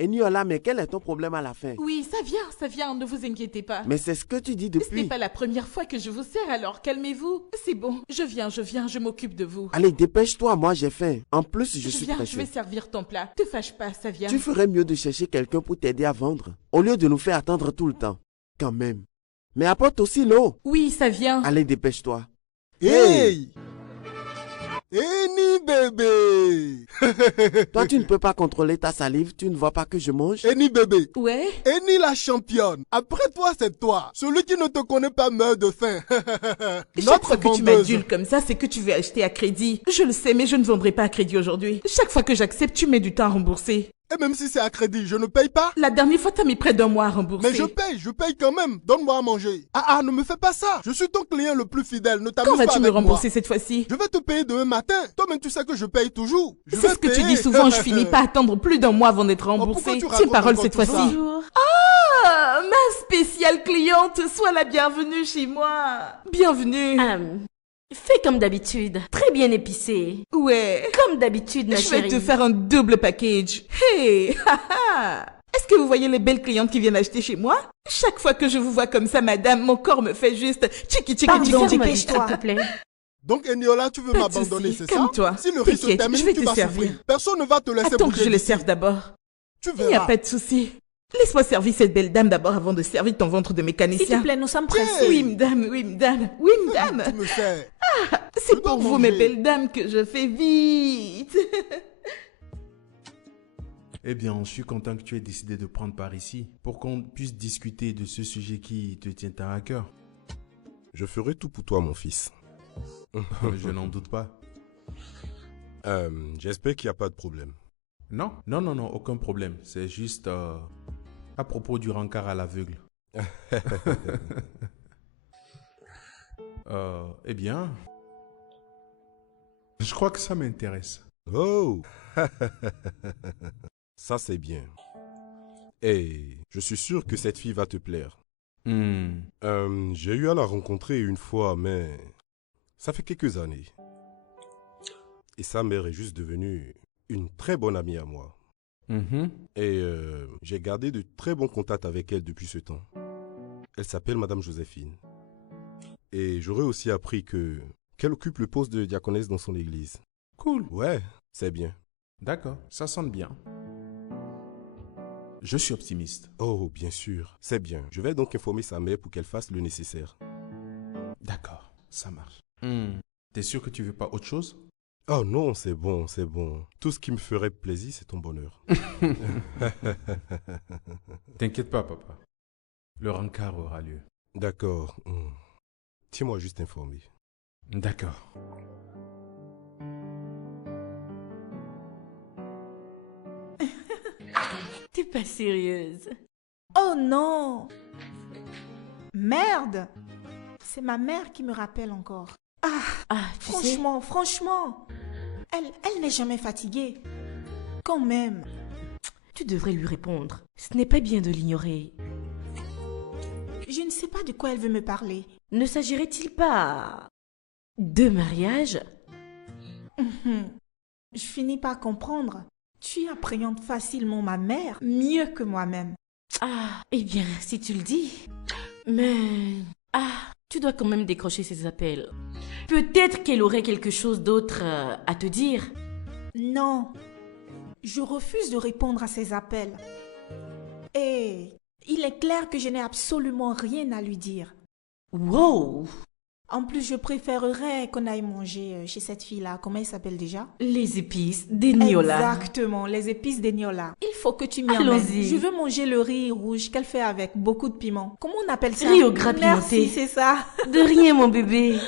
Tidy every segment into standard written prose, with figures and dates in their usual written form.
Eniola, mais quel est ton problème à la fin? Oui, ça vient, ne vous inquiétez pas. Mais c'est ce que tu dis Ce depuis. n'est pas la première fois que je vous sers, alors calmez-vous. C'est bon, je viens, je m'occupe de vous. Allez, dépêche-toi, moi j'ai faim. En plus, je suis viens, je pressé. vais servir ton plat. Te fâche pas, ça vient. Tu ferais mieux de chercher quelqu'un pour t'aider à vendre, au lieu de nous faire attendre tout le temps. Quand même. Mais apporte aussi l'eau. Oui, ça vient. Allez, dépêche-toi. Hey! Eni bébé! Toi, tu ne peux pas contrôler ta salive, tu ne vois pas que je mange? Eni bébé! Ouais? Eni la championne! Après toi, c'est toi! Celui qui ne te connaît pas meurt de faim! Chaque fois que tu m'adules comme ça, c'est que tu veux acheter à crédit. Je le sais, mais je ne vendrai pas à crédit aujourd'hui. Chaque fois que j'accepte, tu mets du temps à rembourser. Et même si c'est à crédit, je ne paye pas? La dernière fois, t'as mis près d'un mois à rembourser. Mais je paye quand même. Donne-moi à manger. Ah, ne me fais pas ça. Je suis ton client le plus fidèle. Ne t'amuse Quand pas avec vas-tu me rembourser cette fois-ci? Je vais te payer demain matin. Toi-même, tu sais que je paye toujours. C'est ce que tu dis souvent. Je finis pas à attendre plus d'un mois avant d'être remboursé. Tiens parole cette fois-ci. Ah, ma spéciale cliente, sois la bienvenue chez moi. Bienvenue. Fais comme d'habitude. Très bien épicé. Ouais. Comme d'habitude, ma Je chérie. vais te faire un double package. Hey, haha. Est-ce que vous voyez les belles clientes qui viennent acheter chez moi? Chaque fois que je vous vois comme ça, madame, mon corps me fait juste tchiki tchiki tchiki tchiki, s'il te plaît. Donc, Eniola, tu veux m'abandonner, c'est ça? Calme-toi. Si le riz se T'inquiète, termine, je vais tu te vas servir. souffrir. Personne ne va te laisser Attends bouger que je le d'ici. serve d'abord. Tu Il n'y a verras. pas de souci. Laisse-moi servir cette belle dame d'abord avant de servir ton ventre de mécanicien. S'il te plaît, nous sommes pressés. Oui, madame, oui, madame, oui, madame. Tu me sais. C'est Je dois pour vous, mes manger. belles dames, que je fais vite. Eh bien, je suis content que tu aies décidé de prendre part ici pour qu'on puisse discuter de ce sujet qui te tient tant à cœur. Je ferai tout pour toi, mon fils. Je n'en doute pas. J'espère qu'il n'y a pas de problème. Non, aucun problème. C'est juste à propos du rencard à l'aveugle. Eh bien, je crois que ça m'intéresse. Oh! Ça, c'est bien. Et je suis sûr que cette fille va te plaire. J'ai eu à la rencontrer une fois, mais ça fait quelques années. Et sa mère est juste devenue une très bonne amie à moi. Et j'ai gardé de très bons contacts avec elle depuis ce temps. Elle s'appelle Madame Joséphine. Et j'aurais aussi appris qu'elle occupe le poste de diaconesse dans son église. Cool. Ouais, c'est bien. D'accord, ça sonne bien. Je suis optimiste. Oh, bien sûr, c'est bien. Je vais donc informer sa mère pour qu'elle fasse le nécessaire. D'accord, ça marche. T'es sûr que tu veux pas autre chose? Oh non, c'est bon, c'est bon. Tout ce qui me ferait plaisir, c'est ton bonheur. T'inquiète pas, papa. Le rencard aura lieu. D'accord. Tiens-moi juste informé. D'accord. T'es pas sérieuse. Oh non! Merde! C'est ma mère qui me rappelle encore. Tu sais, Franchement, elle n'est jamais fatiguée. Quand même. tu devrais lui répondre. Ce n'est pas bien de l'ignorer. Je ne sais pas de quoi elle veut me parler. Ne s'agirait-il pas de mariage? Je finis par comprendre. Tu appréhendes facilement ma mère mieux que moi-même. Eh bien, si tu le dis. Mais... tu dois quand même décrocher ses appels. Peut-être qu'elle aurait quelque chose d'autre à te dire. Non, je refuse de répondre à ses appels. Et il est clair que je n'ai absolument rien à lui dire. Wow! En plus, je préférerais qu'on aille manger chez cette fille-là. Comment elle s'appelle déjà? Les épices d'Eniola. Exactement, les épices d'Eniola. Il faut que tu m'y emmènes. Allons-y. Je veux manger le riz rouge qu'elle fait avec beaucoup de piment. Comment on appelle ça? Riz au gras pimenté. Merci, c'est ça. De rien, mon bébé.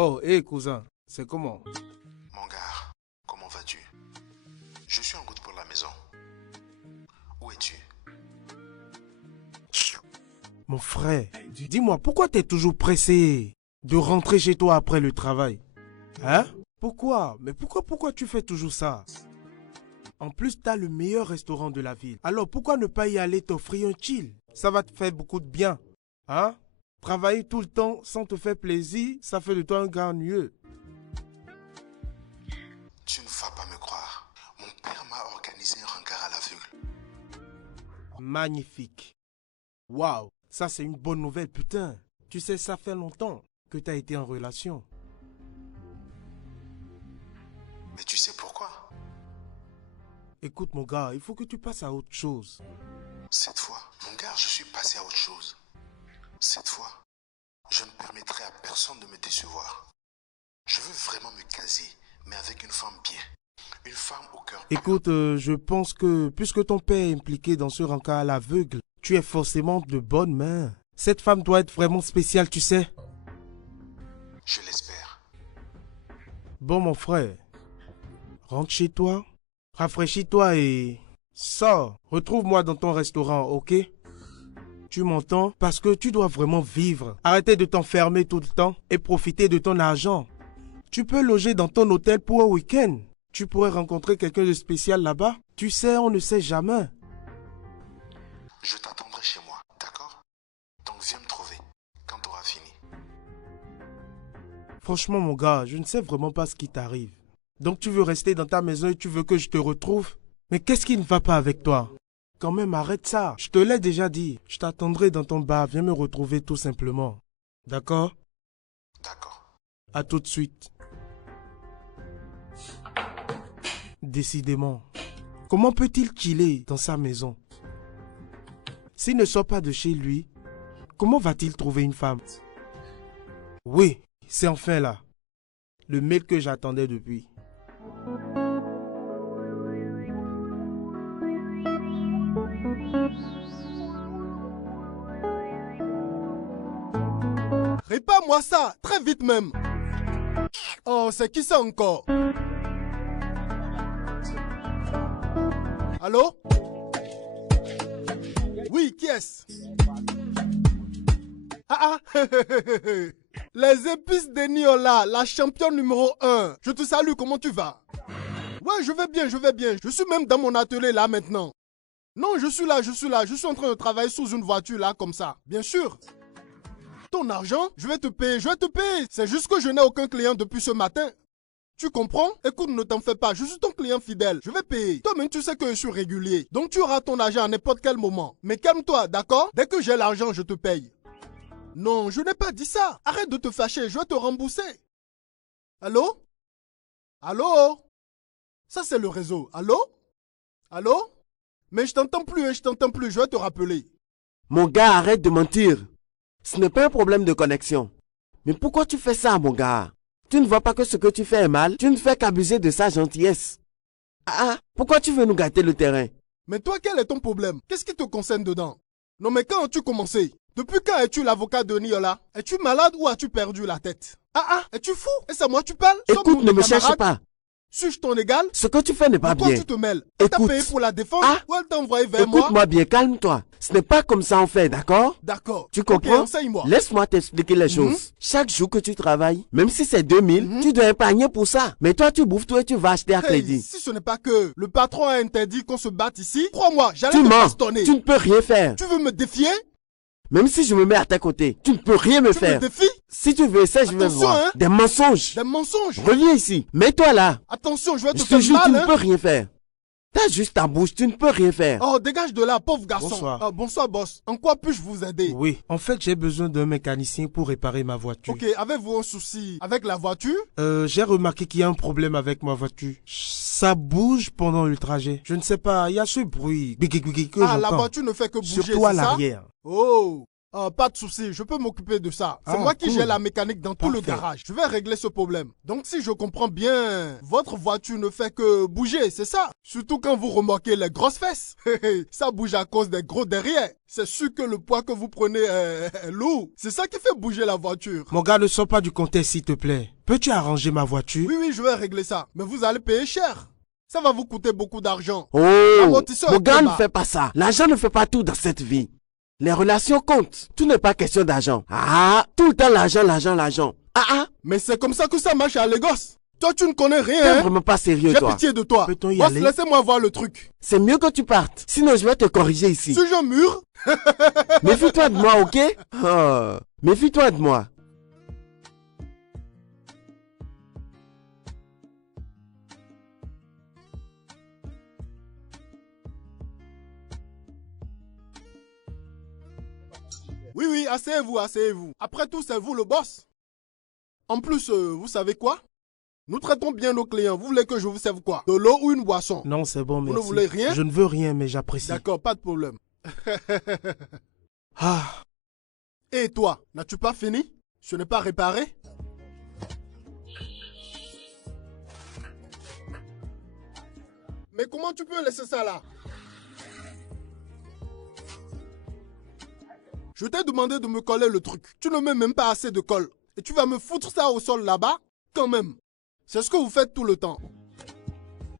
Oh, hé cousin, c'est comment? Mon gars, comment vas-tu? Je suis en route pour la maison. Où es-tu? Mon frère, dis-moi, pourquoi t'es toujours pressé de rentrer chez toi après le travail? Hein? Pourquoi? Mais pourquoi tu fais toujours ça? En plus, t'as le meilleur restaurant de la ville. Alors, pourquoi ne pas y aller t'offrir un chill? Ça va te faire beaucoup de bien. Hein? Travailler tout le temps sans te faire plaisir, ça fait de toi un gars ennuyeux. Tu ne vas pas me croire. Mon père m'a organisé un rencard à l'aveugle. Magnifique. Waouh, ça c'est une bonne nouvelle, putain. Tu sais, ça fait longtemps que t'as été en relation. Mais tu sais pourquoi? Écoute mon gars, il faut que tu passes à autre chose. Cette fois, mon gars, je suis passé à autre chose. Cette fois, je ne permettrai à personne de me décevoir. Je veux vraiment me caser, mais avec une femme bien. Une femme au cœur. Écoute, je pense que puisque ton père est impliqué dans ce rencard à l'aveugle, tu es forcément de bonnes mains. Cette femme doit être vraiment spéciale, tu sais. Je l'espère. Bon mon frère, rentre chez toi, rafraîchis-toi et sors. Retrouve-moi dans ton restaurant, ok? Tu m'entends? Parce que tu dois vraiment vivre. Arrêtez de t'enfermer tout le temps et profiter de ton argent. Tu peux loger dans ton hôtel pour un week-end. Tu pourrais rencontrer quelqu'un de spécial là-bas. Tu sais, on ne sait jamais. Je t'attendrai chez moi, d'accord? Donc viens me trouver quand tu auras fini. Franchement, mon gars, je ne sais vraiment pas ce qui t'arrive. Donc tu veux rester dans ta maison et tu veux que je te retrouve? Mais qu'est-ce qui ne va pas avec toi? Quand même, arrête ça. Je te l'ai déjà dit. Je t'attendrai dans ton bar. Viens me retrouver tout simplement. D'accord? D'accord. À tout de suite. Décidément, comment peut-il chiller dans sa maison? S'il ne sort pas de chez lui, comment va-t-il trouver une femme? Oui, c'est enfin là. Le mail que j'attendais depuis. Répare-moi ça, très vite même. Oh, c'est qui ça encore? Allô? Oui, qui est-ce? Ah ah, les épices de Niola, la championne numéro 1. Je te salue, comment tu vas? Ouais, je vais bien, je vais bien. Je suis même dans mon atelier là maintenant. Non, je suis là. Je suis en train de travailler sous une voiture là, comme ça. Bien sûr. Ton argent, je vais te payer, C'est juste que je n'ai aucun client depuis ce matin. Tu comprends? Écoute, ne t'en fais pas, je suis ton client fidèle, je vais payer. Toi-même, tu sais que je suis régulier. Donc tu auras ton argent à n'importe quel moment. Mais calme-toi, d'accord? Dès que j'ai l'argent, je te paye. Non, je n'ai pas dit ça. Arrête de te fâcher, je vais te rembourser. Allô? Allô? Ça, c'est le réseau. Allô? Allô? Mais je t'entends plus, je vais te rappeler. Mon gars, arrête de mentir. Ce n'est pas un problème de connexion. Mais pourquoi tu fais ça, mon gars? Tu ne vois pas que ce que tu fais est mal? Tu ne fais qu'abuser de sa gentillesse. Ah, pourquoi tu veux nous gâter le terrain? Mais toi, quel est ton problème? Qu'est-ce qui te concerne dedans? Non mais quand as-tu commencé? Depuis quand es-tu l'avocat de Niola? Es-tu malade ou as-tu perdu la tête? Ah, es-tu fou? Et c'est à moi tu parles? Écoute, ne me cherche pas. Suis-je ton égal? Ce que tu fais n'est pas bien. Pourquoi tu te mêles? Elle t'a payé pour la défendre ou elle t'a envoyé vers moi? Écoute-moi bien, calme-toi. Ce n'est pas comme ça on fait, d'accord? D'accord. Tu comprends? Okay, enseigne-moi. Laisse-moi t'expliquer les choses. Chaque jour que tu travailles, même si c'est 2000, tu dois épargner pour ça. Mais toi, tu bouffes tout et tu vas acheter à crédit. Si ce n'est pas que le patron a interdit qu'on se batte ici, crois-moi, j'allais te bastonner. Tu ne peux rien faire. Tu veux me défier? Même si je me mets à tes côtés, tu ne peux rien me faire. Tu me défies? Si tu veux essayer, je vais voir. Hein? Des mensonges. Des mensonges? Reviens ici. Mets-toi là. Attention, je vais te faire mal. Je te jure, tu ne peux rien faire. T'as juste ta bouche, tu ne peux rien faire. Oh, dégage de là, pauvre garçon. Bonsoir. Bonsoir, boss. En quoi puis-je vous aider? Oui, en fait, j'ai besoin d'un mécanicien pour réparer ma voiture. Ok, avez-vous un souci avec la voiture? J'ai remarqué qu'il y a un problème avec ma voiture. Ça bouge pendant le trajet. Je ne sais pas, il y a ce bruit que j'entends. La voiture ne fait que bouger, surtout à l'arrière. Oh, pas de souci, je peux m'occuper de ça. C'est moi qui gère la mécanique dans tout le garage. Je vais régler ce problème. Donc si je comprends bien, votre voiture ne fait que bouger, c'est ça? Surtout quand vous remarquez les grosses fesses. Ça bouge à cause des gros derrière. C'est sûr que le poids que vous prenez est lourd. C'est ça qui fait bouger la voiture. Mon gars, ne sors pas du contexte s'il te plaît. Peux-tu arranger ma voiture? Oui, je vais régler ça. Mais vous allez payer cher. Ça va vous coûter beaucoup d'argent. Oh, mon gars ne fait pas ça. L'argent ne fait pas tout dans cette vie. Les relations comptent. Tout n'est pas question d'argent. Ah, tout le temps l'argent, l'argent, l'argent. Mais c'est comme ça que ça marche à Lagos. Toi, tu ne connais rien. T'es Hein? vraiment pas sérieux, J'ai toi. pitié de toi. Peut-on y Boss, aller? laissez-moi voir le truc. C'est mieux que tu partes. Sinon, je vais te corriger ici. Suis-je mûr? Méfie-toi de moi, ok? Oh, méfie-toi de moi. Oui, oui, asseyez-vous, asseyez-vous. Après tout, c'est vous le boss. En plus, vous savez quoi? Nous traitons bien nos clients. Vous voulez que je vous serve quoi? De l'eau ou une boisson? Non, c'est bon, merci. Vous ne voulez rien? Je ne veux rien, mais j'apprécie. D'accord, pas de problème. Ah, Et toi, n'as-tu pas fini? Ce n'est pas réparé? Mais comment tu peux laisser ça là? Je t'ai demandé de me coller le truc. Tu ne mets même pas assez de colle. Et tu vas me foutre ça au sol là-bas? Quand même. C'est ce que vous faites tout le temps.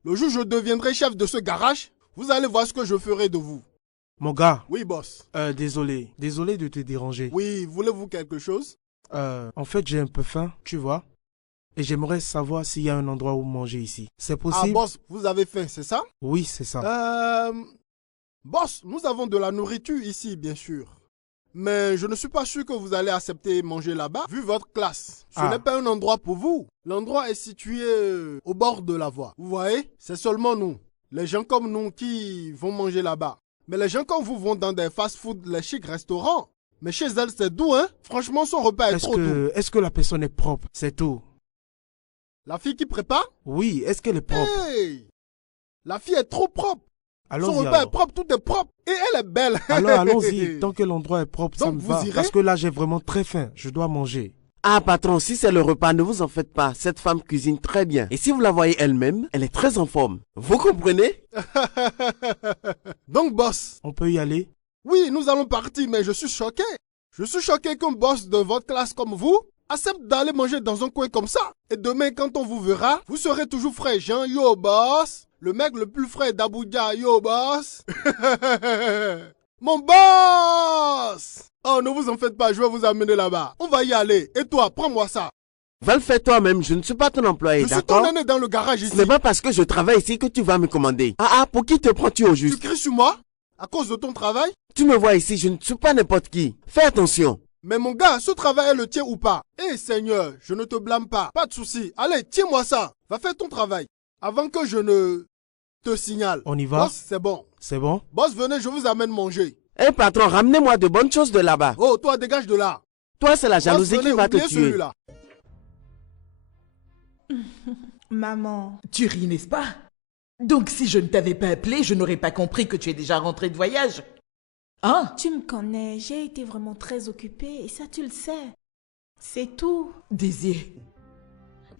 Le jour où je deviendrai chef de ce garage, vous allez voir ce que je ferai de vous. mon gars. Oui, boss. Désolé. Désolé de te déranger. Oui, voulez-vous quelque chose? En fait, j'ai un peu faim, tu vois. Et j'aimerais savoir s'il y a un endroit où manger ici. C'est possible? Ah, boss, vous avez faim, c'est ça? Oui, c'est ça. Boss, nous avons de la nourriture ici, bien sûr. Mais je ne suis pas sûr que vous allez accepter manger là-bas, vu votre classe. Ce n'est pas un endroit pour vous. L'endroit est situé au bord de la voie. Vous voyez? C'est seulement nous, les gens comme nous, qui vont manger là-bas. Mais les gens comme vous vont dans des fast-food, les chics restaurants. Mais chez elle, c'est doux, hein? Franchement, son repas est trop doux. Est-ce que la personne est propre? C'est tout. La fille qui prépare? Oui, est-ce qu'elle est propre? Hey! La fille est trop propre. Son Allons-y repas alors. est propre, tout est propre. Et elle est belle. Alors allons-y. Tant que l'endroit est propre, ça Donc, me vous va. irez? Parce que là, j'ai vraiment très faim. Je dois manger. Ah, patron, si c'est le repas, ne vous en faites pas. Cette femme cuisine très bien. Et si vous la voyez elle-même, elle est très en forme. Vous comprenez? Donc, boss. On peut y aller? Oui, nous allons partir, mais je suis choqué. Je suis choqué qu'un boss de votre classe comme vous accepte d'aller manger dans un coin comme ça. Et demain, quand on vous verra, vous serez toujours frais. Jean, yo, boss. Le mec le plus frais d'Abuja, yo, boss. Mon boss! Oh, ne vous en faites pas, je vais vous amener là-bas. On va y aller. Et toi, prends-moi ça. Va le faire toi-même, je ne suis pas ton employé, Je suis d'accord? ton aîné dans le garage Ce ici. n'est pas parce que je travaille ici que tu vas me commander. Pour qui te prends-tu au Tu juste? cries sur moi? À cause de ton travail? Tu me vois ici, je ne suis pas n'importe qui. Fais attention. Mais mon gars, ce travail est le tien ou pas? Eh Seigneur, je ne te blâme pas. Pas de souci. Allez, tiens-moi ça. Va faire ton travail. Avant que je ne te signale. On y va? Boss, c'est bon. C'est bon? Boss, venez, je vous amène manger. Hé patron, ramenez-moi de bonnes choses de là-bas. Oh, toi, dégage de là. Toi, c'est la Boss, jalousie venez, qui va te oubliez tuer. celui-là. Maman, Tu ris, n'est-ce pas? Donc si je ne t'avais pas appelé, je n'aurais pas compris que tu es déjà rentré de voyage. Hein? tu me connais, j'ai été vraiment très occupée et ça tu le sais. C'est tout. Désir,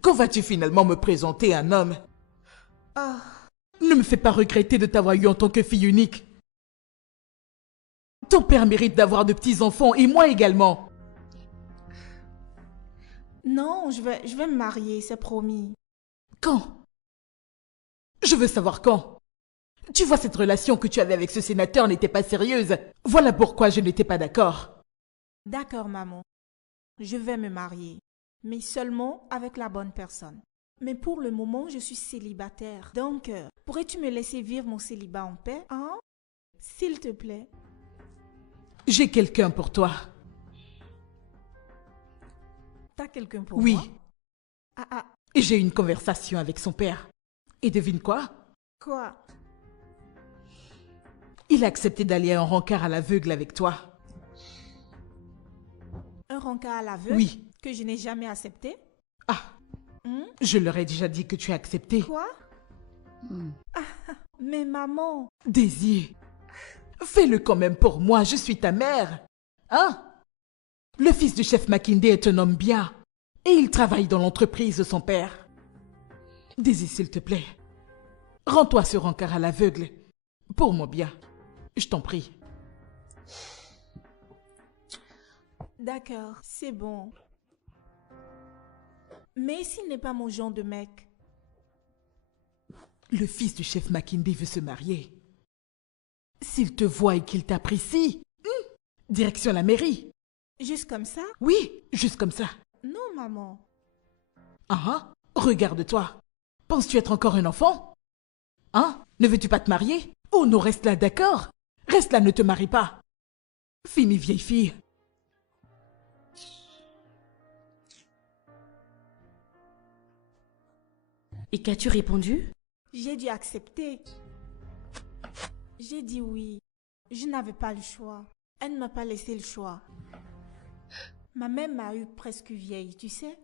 quand vas-tu finalement me présenter un homme? Ah, Ne me fais pas regretter de t'avoir eu en tant que fille unique. Ton père mérite d'avoir de petits-enfants et moi également. non, je vais me marier, c'est promis. Quand? Je veux savoir quand. Tu vois, cette relation que tu avais avec ce sénateur n'était pas sérieuse. Voilà pourquoi je n'étais pas d'accord. D'accord, maman. Je vais me marier, mais seulement avec la bonne personne. Mais pour le moment, je suis célibataire. Donc, pourrais-tu me laisser vivre mon célibat en paix, hein? S'il te plaît. J'ai quelqu'un pour toi. T'as quelqu'un pour Oui. moi? Ah, Et j'ai eu une conversation avec son père. Et devine quoi? quoi? Il a accepté d'aller à un rencard à l'aveugle avec toi. Un rencard à l'aveugle? Oui. Que je n'ai jamais accepté? Ah, Hmm? je leur ai déjà dit que tu as accepté. Quoi? Ah, mais maman, Désir, fais-le quand même pour moi, je suis ta mère. Hein? Le fils du chef Makinde est un homme bien. Et il travaille dans l'entreprise de son père. Désir, s'il te plaît, rends-toi ce rencard à l'aveugle. Pour mon bien. Je t'en prie. d'accord, c'est bon. Mais s'il n'est pas mon genre de mec? Le fils du chef Makinde veut se marier. S'il te voit et qu'il t'apprécie, Direction la mairie. Juste comme ça? Oui, juste comme ça. Non, maman. Ah, regarde-toi. Penses-tu être encore un enfant? Hein? Ne veux-tu pas te marier? Oh non, reste là, d'accord? Reste là, ne te marie pas. Fini, vieille fille. Et qu'as-tu répondu? J'ai dû accepter. J'ai dit oui. Je n'avais pas le choix. Elle ne m'a pas laissé le choix. Ma mère m'a eu presque vieille, tu sais.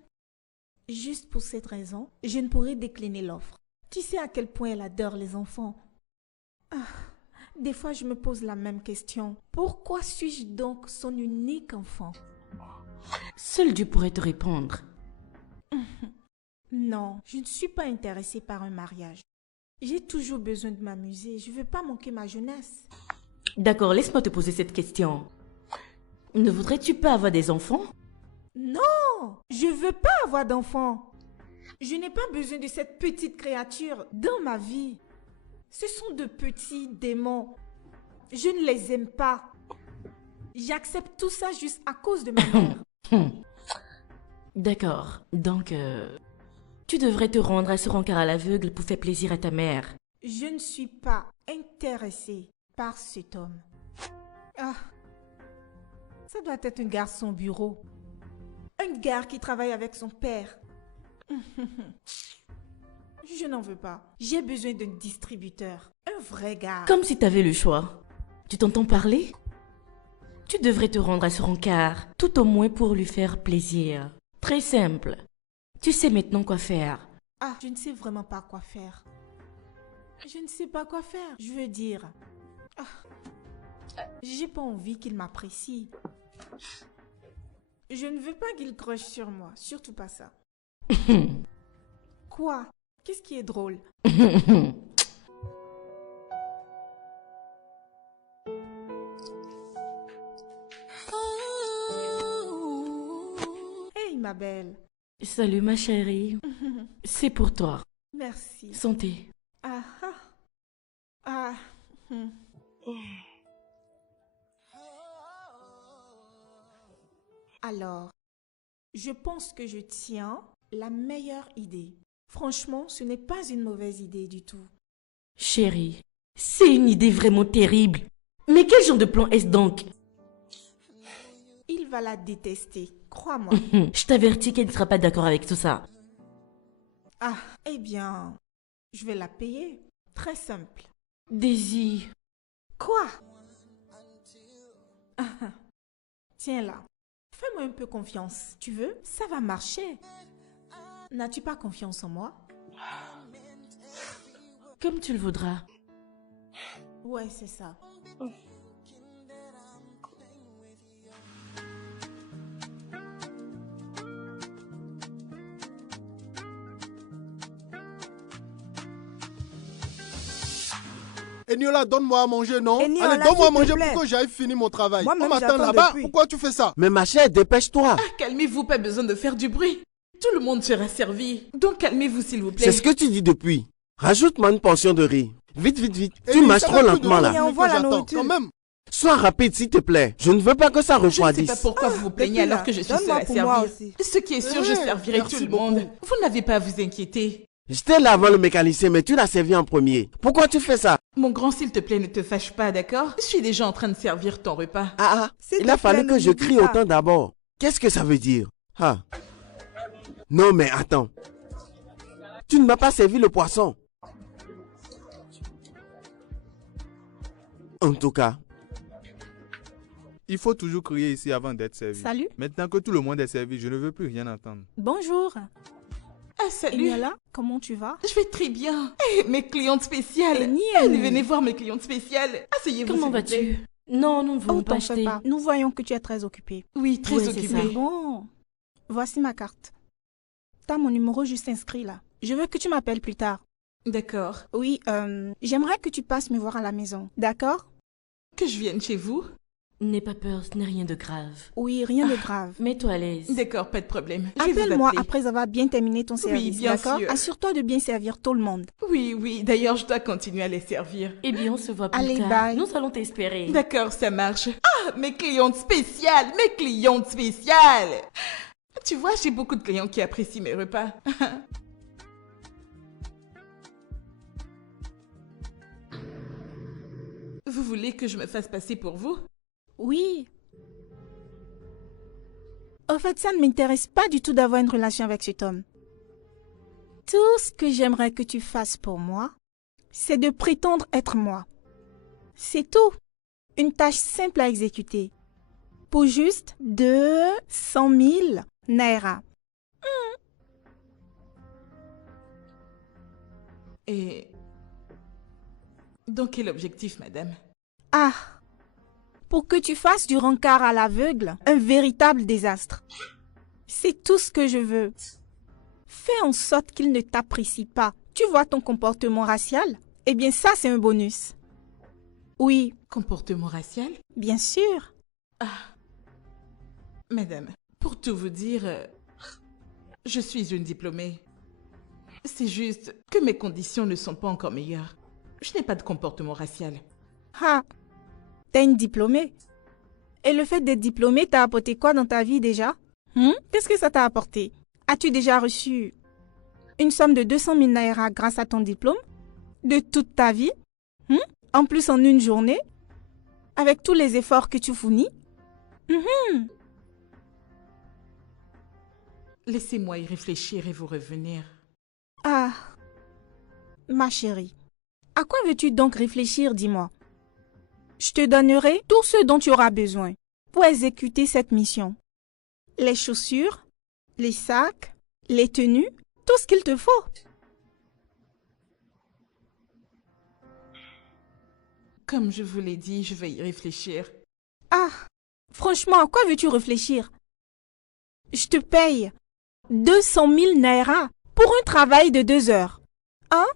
Juste pour cette raison, je ne pourrais décliner l'offre. Tu sais à quel point elle adore les enfants. Des fois, je me pose la même question. Pourquoi suis-je donc son unique enfant? Seul Dieu pourrait te répondre. Non, je ne suis pas intéressée par un mariage. J'ai toujours besoin de m'amuser. Je ne veux pas manquer ma jeunesse. D'accord, laisse-moi te poser cette question. Ne voudrais-tu pas avoir des enfants? Non, je ne veux pas avoir d'enfants. Je n'ai pas besoin de cette petite créature dans ma vie. Ce sont de petits démons. Je ne les aime pas. J'accepte tout ça juste à cause de ma mère. D'accord, donc tu devrais te rendre à ce rencard à l'aveugle pour faire plaisir à ta mère. Je ne suis pas intéressée par cet homme. Ça doit être un garçon au bureau. Un gars qui travaille avec son père. Je n'en veux pas. J'ai besoin d'un distributeur. Un vrai gars. Comme si t'avais le choix. Tu t'entends parler? Tu devrais te rendre à ce rencard, tout au moins pour lui faire plaisir. Très simple. Tu sais maintenant quoi faire. Je ne sais vraiment pas quoi faire. Je ne sais pas quoi faire. Je veux dire... j'ai pas envie qu'il m'apprécie. Je ne veux pas qu'il croche sur moi. Surtout pas ça. Quoi? Qu'est-ce qui est drôle? Hey, ma belle. Salut ma chérie. C'est pour toi. Merci. Santé. Alors, je pense que je tiens la meilleure idée. Franchement, ce n'est pas une mauvaise idée du tout. Chérie, c'est une idée vraiment terrible. Mais quel genre de plan est-ce donc? Il va la détester, crois-moi. Je t'avertis qu'elle ne sera pas d'accord avec tout ça. Eh bien, je vais la payer. Très simple. Daisy. Quoi? Tiens là. Fais-moi un peu confiance. Tu veux? Ça va marcher. N'as-tu pas confiance en moi? Comme tu le voudras. Ouais, c'est ça. Eniola, donne-moi à manger, non? Eniola, Allez, donne-moi à s'il te manger plaît. pour que j'aille finir mon travail. Moi-même, On m'attend j'attends là-bas. depuis. Pourquoi tu fais ça? Mais ma chère, dépêche-toi. Calmez-vous, pas besoin de faire du bruit. Tout le monde sera servi. Donc calmez-vous, s'il vous plaît. C'est ce que tu dis depuis. Rajoute-moi une portion de riz. Vite, vite, vite. Et Tu lui, marches ça trop fait plus de lentement 30 là. Et on minutes voit que la j'attends, nourriture. quand même. Sois rapide, s'il te plaît. Je ne veux pas que ça Je ne sais refroidisse. pas pourquoi vous vous plaignez Depuis là, alors que je suis donne-moi seule à pour moi servir. aussi. Ce qui est sûr, je servirai merci tout le beaucoup. monde. Vous n'avez pas à vous inquiéter. J'étais là avant le mécanicien, mais tu l'as servi en premier. Pourquoi tu fais ça? Mon grand, s'il te plaît, ne te fâche pas, d'accord? Je suis déjà en train de servir ton repas. S'il Il te a fallu plaît, que ne je m'oublie crie pas. autant d'abord. Qu'est-ce que ça veut dire? Non, mais attends. Tu ne m'as pas servi le poisson. En tout cas, Il faut toujours crier ici avant d'être servi. Salut. Maintenant que tout le monde est servi, je ne veux plus rien entendre. Bonjour. Salut. Eniola, comment tu vas? Je vais très bien. Mes clientes spéciales. Eniel. Allez, venez voir mes clientes spéciales. Asseyez-vous. Comment s'il vous plaît. vas-tu? Non, nous ne voulons pas t'en fais acheter. pas. Nous voyons que tu es très occupée. Oui, très Ouais, c'est occupée. ça. Bon, voici ma carte. T'as mon numéro juste inscrit là. Je veux que tu m'appelles plus tard. D'accord. Oui, j'aimerais que tu passes me voir à la maison. D'accord? Que je vienne chez vous? N'aie pas peur, ce n'est rien de grave. Oui, rien de grave. Mets-toi à l'aise. D'accord, pas de problème. Je vais vous Appelle-moi appeler. après avoir bien terminé ton service, bien d'accord? sûr. Assure-toi de bien servir tout le monde. Oui, oui. D'ailleurs, je dois continuer à les servir. Eh bien, on se voit plus Allez, tard. bye. Nous allons t'espérer. D'accord, ça marche. Ah, mes clientes spéciales, mes clientes spéciales. Tu vois, j'ai beaucoup de clients qui apprécient mes repas. Vous voulez que je me fasse passer pour vous? Oui. En fait, ça ne m'intéresse pas du tout d'avoir une relation avec cet homme. Tout ce que j'aimerais que tu fasses pour moi, c'est de prétendre être moi. C'est tout. Une tâche simple à exécuter. Pour juste 200 000 naira. Et... donc, quel objectif, madame? Ah! Pour que tu fasses du rencard à l'aveugle un véritable désastre. C'est tout ce que je veux. Fais en sorte qu'il ne t'apprécie pas. Tu vois ton comportement racial? Eh bien, ça, c'est un bonus. Oui. Comportement racial? Bien sûr. Ah. Madame, pour tout vous dire, je suis une diplômée. C'est juste que mes conditions ne sont pas encore meilleures. Je n'ai pas de comportement racial. Ah, t'es une diplômée. Et le fait d'être diplômée t'a apporté quoi dans ta vie déjà? Qu'est-ce que ça t'a apporté? As-tu déjà reçu une somme de 200 000 naira grâce à ton diplôme? De toute ta vie? En plus en une journée? Avec tous les efforts que tu fournis? Laissez-moi y réfléchir et vous revenir. Ah, ma chérie. À quoi veux-tu donc réfléchir, dis-moi? Je te donnerai tout ce dont tu auras besoin pour exécuter cette mission. Les chaussures, les sacs, les tenues, tout ce qu'il te faut. Comme je vous l'ai dit, je vais y réfléchir. Ah, franchement, à quoi veux-tu réfléchir? Je te paye 200 000 naira pour un travail de 2 heures. Hein?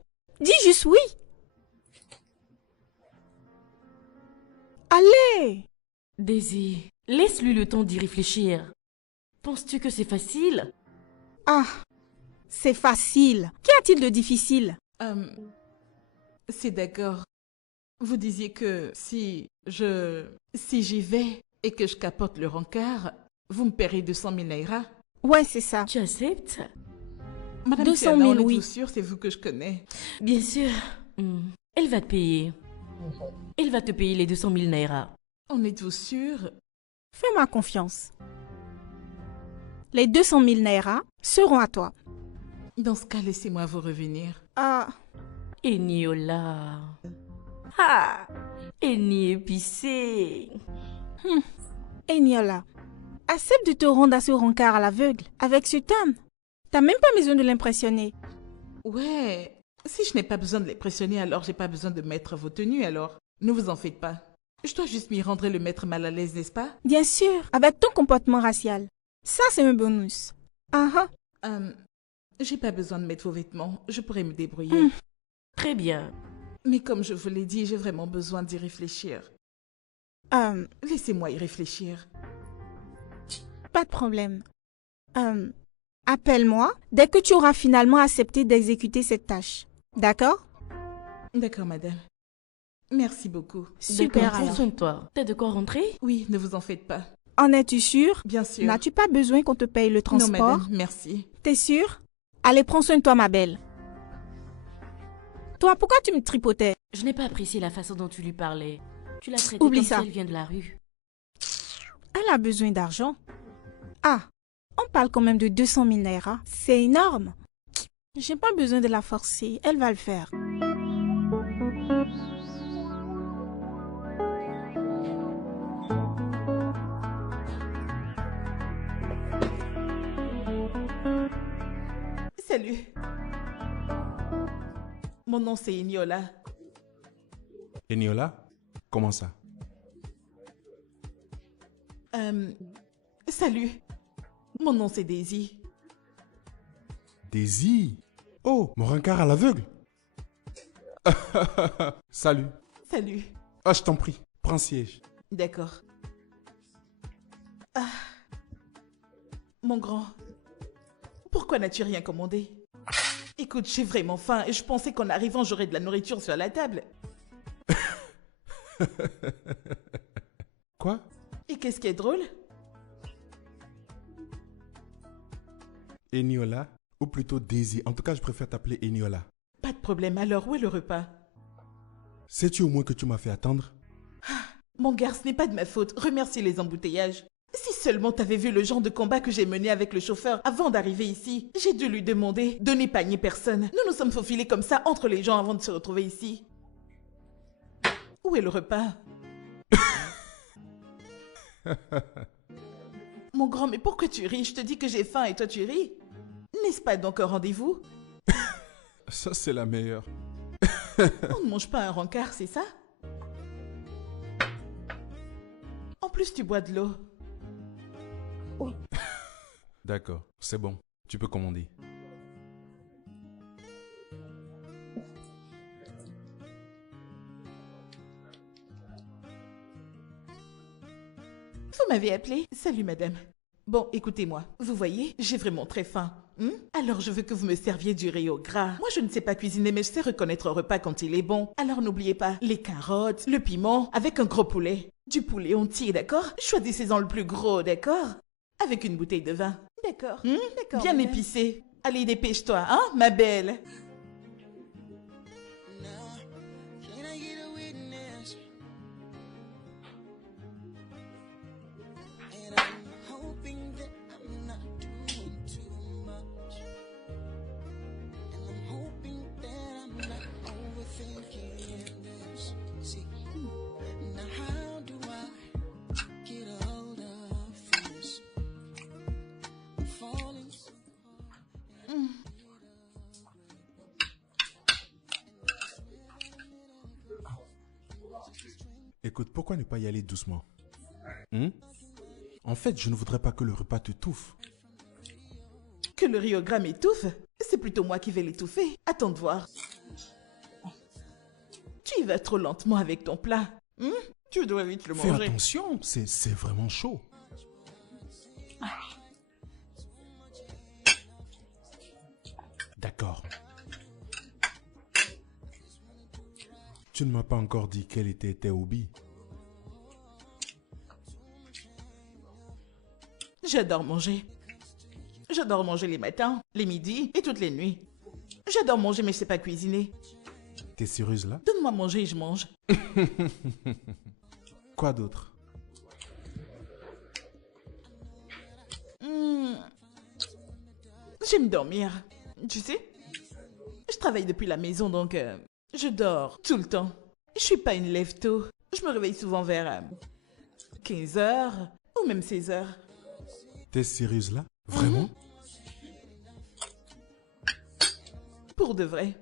Dis juste oui. Allez! Daisy, laisse-lui le temps d'y réfléchir. Penses-tu que c'est facile? Ah, c'est facile. Qu'y a-t-il de difficile? C'est d'accord. Vous disiez que si j'y vais et que je capote le rencard, vous me paierez 200 000 naira? Ouais, c'est ça. Tu acceptes? Madame 200 000, Tiana, oui. êtes-vous sûre, c'est vous que je connais? Bien sûr. Elle va te payer. Elle va te payer les 200 000 naira. En êtes-vous sûre? Fais-moi confiance. Les 200 000 naira seront à toi. Dans ce cas, laissez-moi vous revenir. Ah. Eniola. Ah, Eni épicé. Eniola, accepte de te rendre à ce rencard à l'aveugle avec cet homme. T'as même pas besoin de l'impressionner. Ouais, si je n'ai pas besoin de les pressionner, alors j'ai pas besoin de mettre vos tenues, alors. Ne vous en faites pas. Je dois juste m'y rendre et le mettre mal à l'aise, n'est-ce pas? Bien sûr, avec ton comportement racial. Ça, c'est un bonus. J'ai pas besoin de mettre vos vêtements. Je pourrais me débrouiller. Très bien. Mais comme je vous l'ai dit, j'ai vraiment besoin d'y réfléchir. Laissez-moi y réfléchir. Pas de problème. Appelle-moi dès que tu auras finalement accepté d'exécuter cette tâche. D'accord? D'accord, madame. Merci beaucoup. Super. Prends soin de toi. T'as de quoi rentrer? Oui, ne vous en faites pas. En es-tu sûre? Bien sûr. N'as-tu pas besoin qu'on te paye le transport? Non, madame, merci. T'es sûre? Allez, prends soin de toi, ma belle. Toi, pourquoi tu me tripotais? Je n'ai pas apprécié la façon dont tu lui parlais. Tu l'as traitée Oublie comme ça. si elle vient de la rue. Elle a besoin d'argent. Ah, on parle quand même de 200 000 naira. C'est énorme. J'ai pas besoin de la forcer. Elle va le faire. Salut. Mon nom c'est Eniola. Eniola? Comment ça? Salut. Mon nom c'est Daisy. Daisy? Oh, mon rencard à l'aveugle? Salut. Salut. Ah, je t'en prie, prends siège. D'accord. Ah. Mon grand, pourquoi n'as-tu rien commandé? Écoute, j'ai vraiment faim et je pensais qu'en arrivant, j'aurais de la nourriture sur la table. Quoi? Qu'est-ce qui est drôle? Eniola, ou plutôt Daisy. En tout cas, je préfère t'appeler Eniola. Pas de problème, alors où est le repas? Sais-tu au moins que tu m'as fait attendre? Mon gars, ce n'est pas de ma faute. Remercie les embouteillages. Si seulement t'avais vu le genre de combat que j'ai mené avec le chauffeur avant d'arriver ici. J'ai dû lui demander de n'épargner personne. Nous nous sommes faufilés comme ça entre les gens avant de se retrouver ici. Où est le repas? Mon grand, mais pourquoi tu ris? Je te dis que j'ai faim et toi tu ris. N'est-ce pas donc un rendez-vous? Ça, c'est la meilleure. On ne mange pas un rencard, c'est ça? En plus, tu bois de l'eau. D'accord, c'est bon. Tu peux commander. Vous m'avez appelé? Salut madame. Bon, écoutez-moi. Vous voyez, j'ai vraiment très faim. Alors je veux que vous me serviez du riz au gras. Moi je ne sais pas cuisiner mais je sais reconnaître un repas quand il est bon. Alors n'oubliez pas les carottes, le piment avec un gros poulet. Du poulet entier, d'accord? Choisissez-en le plus gros, d'accord? Avec une bouteille de vin. D'accord. D'accord. Bien madame. épicé. Allez, dépêche-toi, hein, ma belle? Écoute, pourquoi ne pas y aller doucement? En fait, je ne voudrais pas que le repas te touffe. Que le riz au gras m'étouffe? C'est plutôt moi qui vais l'étouffer. Attends de voir. Tu y vas trop lentement avec ton plat. Tu dois vite le Fais manger. attention, c'est vraiment chaud. D'accord. Tu ne m'as pas encore dit quel était tes hobbies. J'adore manger. J'adore manger les matins, les midis et toutes les nuits. J'adore manger mais je sais pas cuisiner. T'es sérieuse là? Donne-moi à manger et je mange. Quoi d'autre? J'aime dormir. Tu sais, je travaille depuis la maison donc je dors tout le temps. Je suis pas une lève-tôt. Je me réveille souvent vers 15h ou même 16h. T'es sérieuse là? Vraiment? Pour de vrai.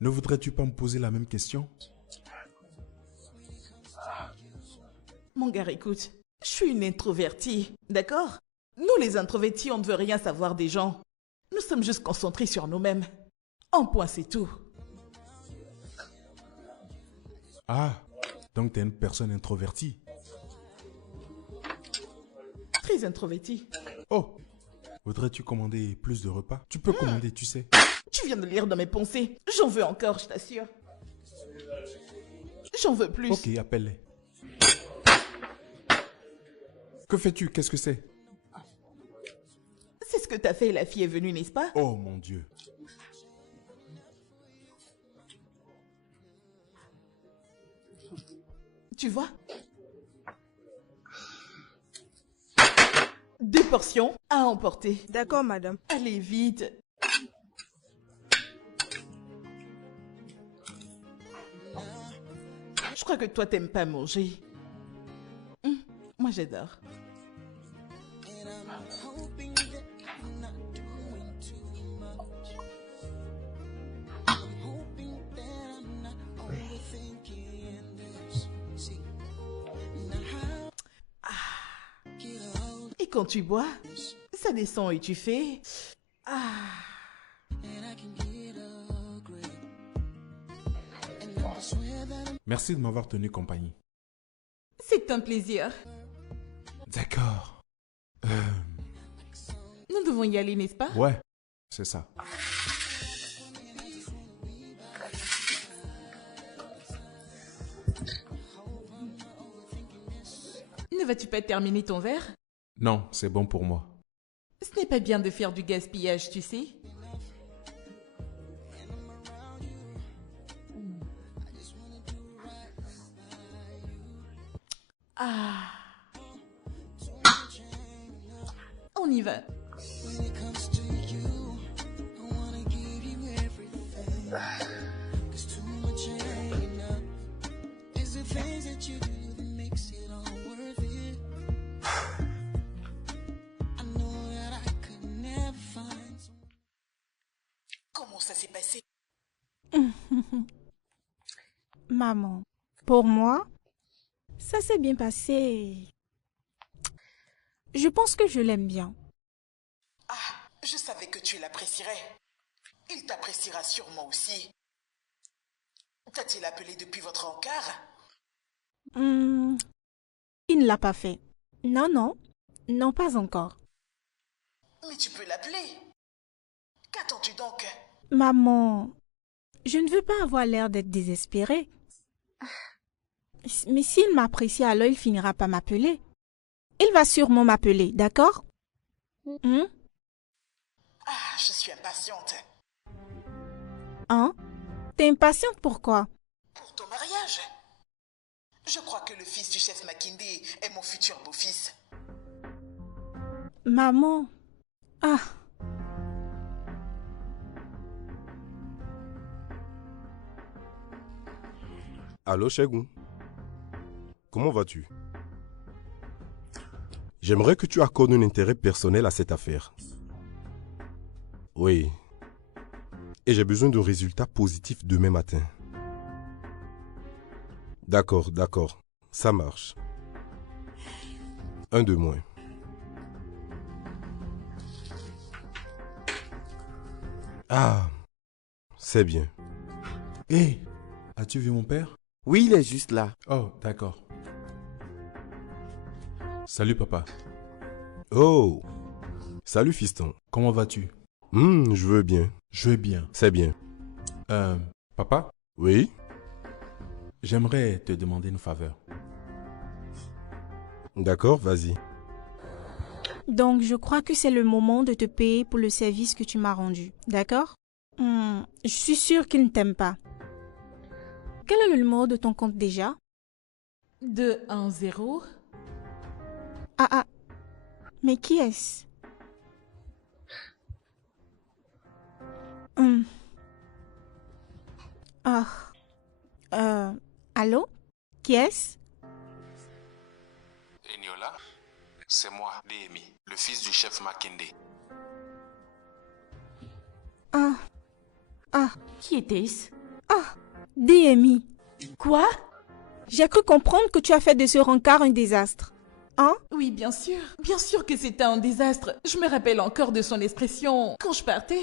Ne voudrais-tu pas me poser la même question? Mon gars, écoute, je suis une introvertie, d'accord? Nous les introvertis, on ne veut rien savoir des gens. Nous sommes juste concentrés sur nous-mêmes. Un point, c'est tout. Ah, donc t'es une personne introvertie. Très introvertie. Oh, voudrais-tu commander plus de repas? Tu peux commander, tu sais. Tu viens de lire dans mes pensées. J'en veux encore, je t'assure. J'en veux plus. Ok, appelle-les. Que fais-tu? Qu'est-ce que c'est? C'est ce que t'as fait et la fille est venue, n'est-ce pas? Oh mon Dieu. Tu vois? 2 portions à emporter. D'accord, madame. Allez, vite. Je crois que toi, t'aimes pas manger. Moi, j'adore. Et quand tu bois, ça descend et tu fais... Merci de m'avoir tenu compagnie. C'est un plaisir. D'accord. Nous devons y aller, n'est-ce pas? Ouais, c'est ça. Ne vas-tu pas terminer ton verre? Non, c'est bon pour moi. Ce n'est pas bien de faire du gaspillage, tu sais. Ah. On y va. Comment ça s'est passé? Maman, pour moi, ça s'est bien passé. Je pense que je l'aime bien. Ah, je savais que tu l'apprécierais. Il t'appréciera sûrement aussi. T'a-t-il appelé depuis votre encart? Il ne l'a pas fait. Non, non. Non, pas encore. Mais tu peux l'appeler. Qu'attends-tu donc? Maman, je ne veux pas avoir l'air d'être désespérée. Mais s'il m'apprécie, alors il finira par m'appeler. Il va sûrement m'appeler, d'accord? Ah, je suis impatiente. Hein? T'es impatiente pourquoi? Pour ton mariage. Je crois que le fils du chef Makinde est mon futur beau-fils. Maman. Ah. Allô, Shegun. Comment vas-tu? J'aimerais que tu accordes un intérêt personnel à cette affaire. Oui. Et j'ai besoin de résultats positifs demain matin. D'accord, d'accord. Ça marche. Un de moins. Ah, c'est bien. Hé, as-tu vu mon père? Oui, il est juste là. Oh, d'accord. Salut, papa. Oh, salut fiston. Comment vas-tu? Je veux bien. Je vais bien. C'est bien. Papa? Oui? J'aimerais te demander une faveur. D'accord, vas-y. Donc, je crois que c'est le moment de te payer pour le service que tu m'as rendu, d'accord? Je suis sûre qu'il ne t'aime pas. Quel est le numéro de ton compte déjà? 210. Ah. Mais qui est-ce? Allô? Qui est-ce? Eniola, c'est moi, Démi, le fils du chef Makinde. Qui était-ce? DMI. Quoi? J'ai cru comprendre que tu as fait de ce rencard un désastre. Hein? Oui, bien sûr. Bien sûr que c'était un désastre. Je me rappelle encore de son expression quand je partais.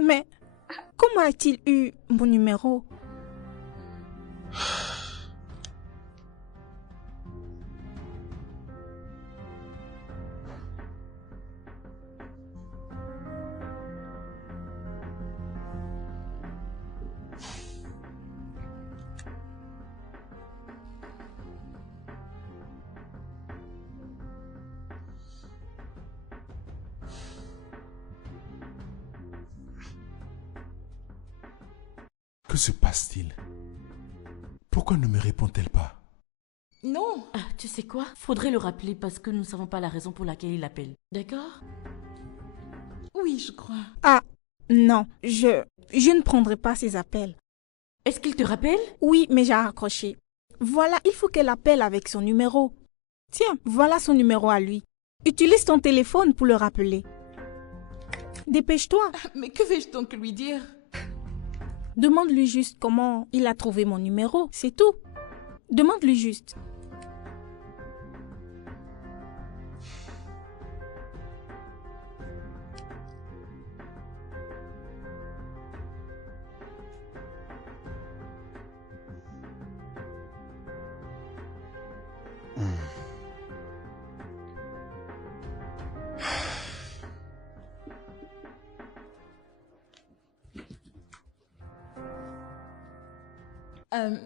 Mais comment a-t-il eu mon numéro? Que se passe-t-il? Pourquoi ne me répond-elle pas? Non. Ah, tu sais quoi? Faudrait le rappeler parce que nous ne savons pas la raison pour laquelle il appelle. D'accord? Oui, je crois. Ah, non, je ne prendrai pas ses appels. Est-ce qu'il te rappelle? Oui, mais j'ai raccroché. Voilà, il faut qu'elle appelle avec son numéro. Tiens, voilà son numéro à lui. Utilise ton téléphone pour le rappeler. Dépêche-toi. Mais que vais-je donc lui dire? Demande-lui juste comment il a trouvé mon numéro, c'est tout. Demande-lui juste.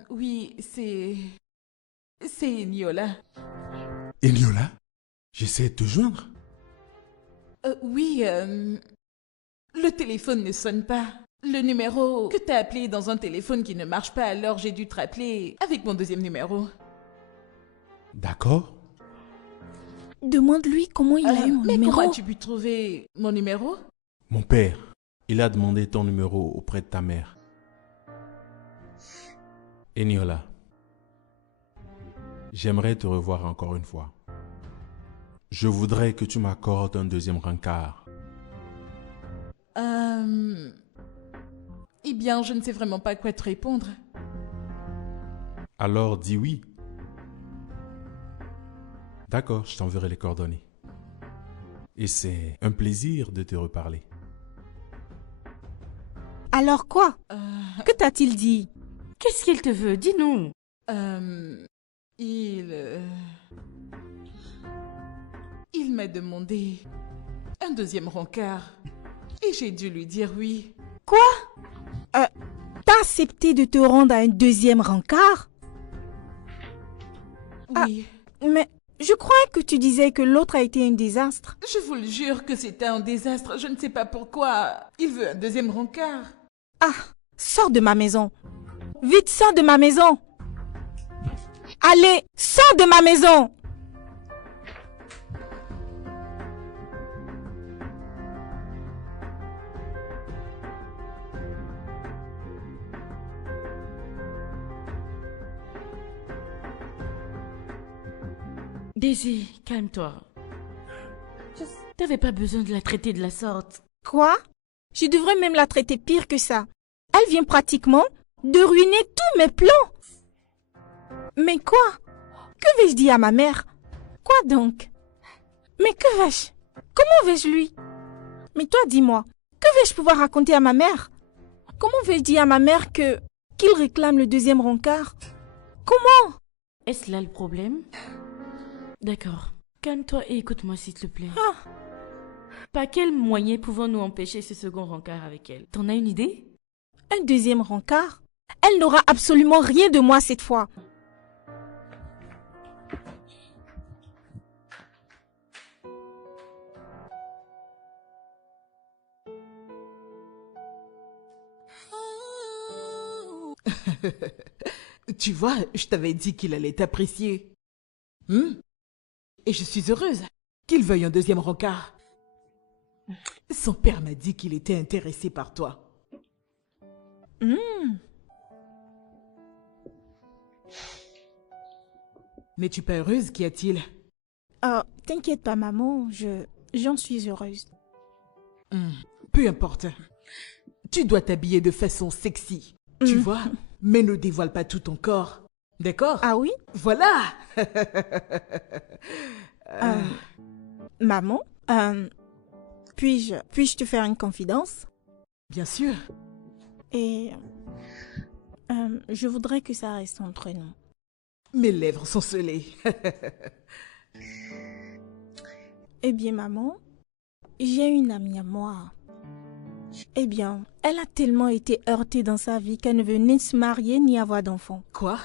Oui, c'est Niola. Eniola, j'essaie de te joindre. Oui, le téléphone ne sonne pas. Le numéro que t'as appelé est dans un téléphone qui ne marche pas, alors j'ai dû te rappeler avec mon deuxième numéro. D'accord. Demande-lui comment il a eu mon mais numéro. comment as-tu pu trouver mon numéro? Mon père, il a demandé ton numéro auprès de ta mère. Eniola, j'aimerais te revoir encore une fois. Je voudrais que tu m'accordes un deuxième rencard. Eh bien, je ne sais vraiment pas quoi te répondre. Alors dis oui. D'accord, je t'enverrai les coordonnées. Et c'est un plaisir de te reparler. Alors quoi? Que t'a-t-il dit? Qu'est-ce qu'il te veut? Dis-nous. Il m'a demandé un deuxième rencard. Et j'ai dû lui dire oui. Quoi? T'as accepté de te rendre à un deuxième rencard? Oui. Mais je croyais que tu disais que l'autre a été un désastre. Je vous le jure que c'était un désastre. Je ne sais pas pourquoi. Il veut un deuxième rencard. Ah, sors de ma maison. Vite, sors de ma maison. Allez, sors de ma maison. Daisy, calme-toi. T'avais pas besoin de la traiter de la sorte. Quoi? Je devrais même la traiter pire que ça. Elle vient pratiquement de ruiner tous mes plans. Mais quoi? Que vais-je dire à ma mère? Quoi donc? Mais que vais-je? Comment vais-je lui? Mais toi, dis-moi, que vais-je pouvoir raconter à ma mère? Comment vais-je dire à ma mère qu'il réclame le deuxième rencard? Comment? Est-ce là le problème? D'accord. Calme-toi et écoute-moi s'il te plaît. Par quel moyen pouvons-nous empêcher ce second rencard avec elle? T'en as une idée? Un deuxième rencard? Elle n'aura absolument rien de moi cette fois. Tu vois, je t'avais dit qu'il allait t'apprécier. Et je suis heureuse qu'il veuille un deuxième rencard. Son père m'a dit qu'il était intéressé par toi. N'es-tu pas heureuse? Qu'y a-t-il? Oh, t'inquiète pas, maman, j'en suis heureuse. Peu importe. Tu dois t'habiller de façon sexy, tu vois, mais ne dévoile pas tout ton corps. D'accord? Ah oui? Voilà. Maman, puis-je te faire une confidence? Bien sûr. Et je voudrais que ça reste entre nous. Mes lèvres sont scellées. Eh bien, maman, j'ai une amie à moi. Eh bien, elle a tellement été heurtée dans sa vie qu'elle ne veut ni se marier ni avoir d'enfants. Quoi?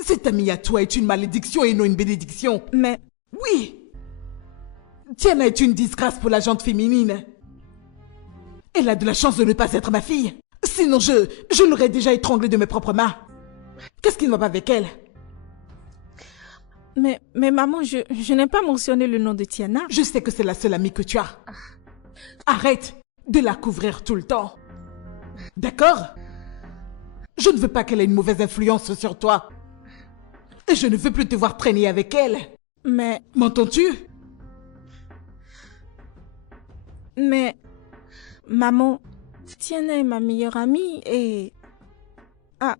Cette amie à toi est une malédiction et non une bénédiction. Mais... Oui. Tiana est une disgrâce pour la gente féminine. Elle a de la chance de ne pas être ma fille. Sinon, je l'aurais déjà étranglée de mes propres mains. Qu'est-ce qui ne va pas avec elle? Mais maman, je n'ai pas mentionné le nom de Tiana. Je sais que c'est la seule amie que tu as. Arrête de la couvrir tout le temps. D'accord? Je ne veux pas qu'elle ait une mauvaise influence sur toi. Et je ne veux plus te voir traîner avec elle. Mais... M'entends-tu? Mais... Maman, Tiana est ma meilleure amie et... Ah,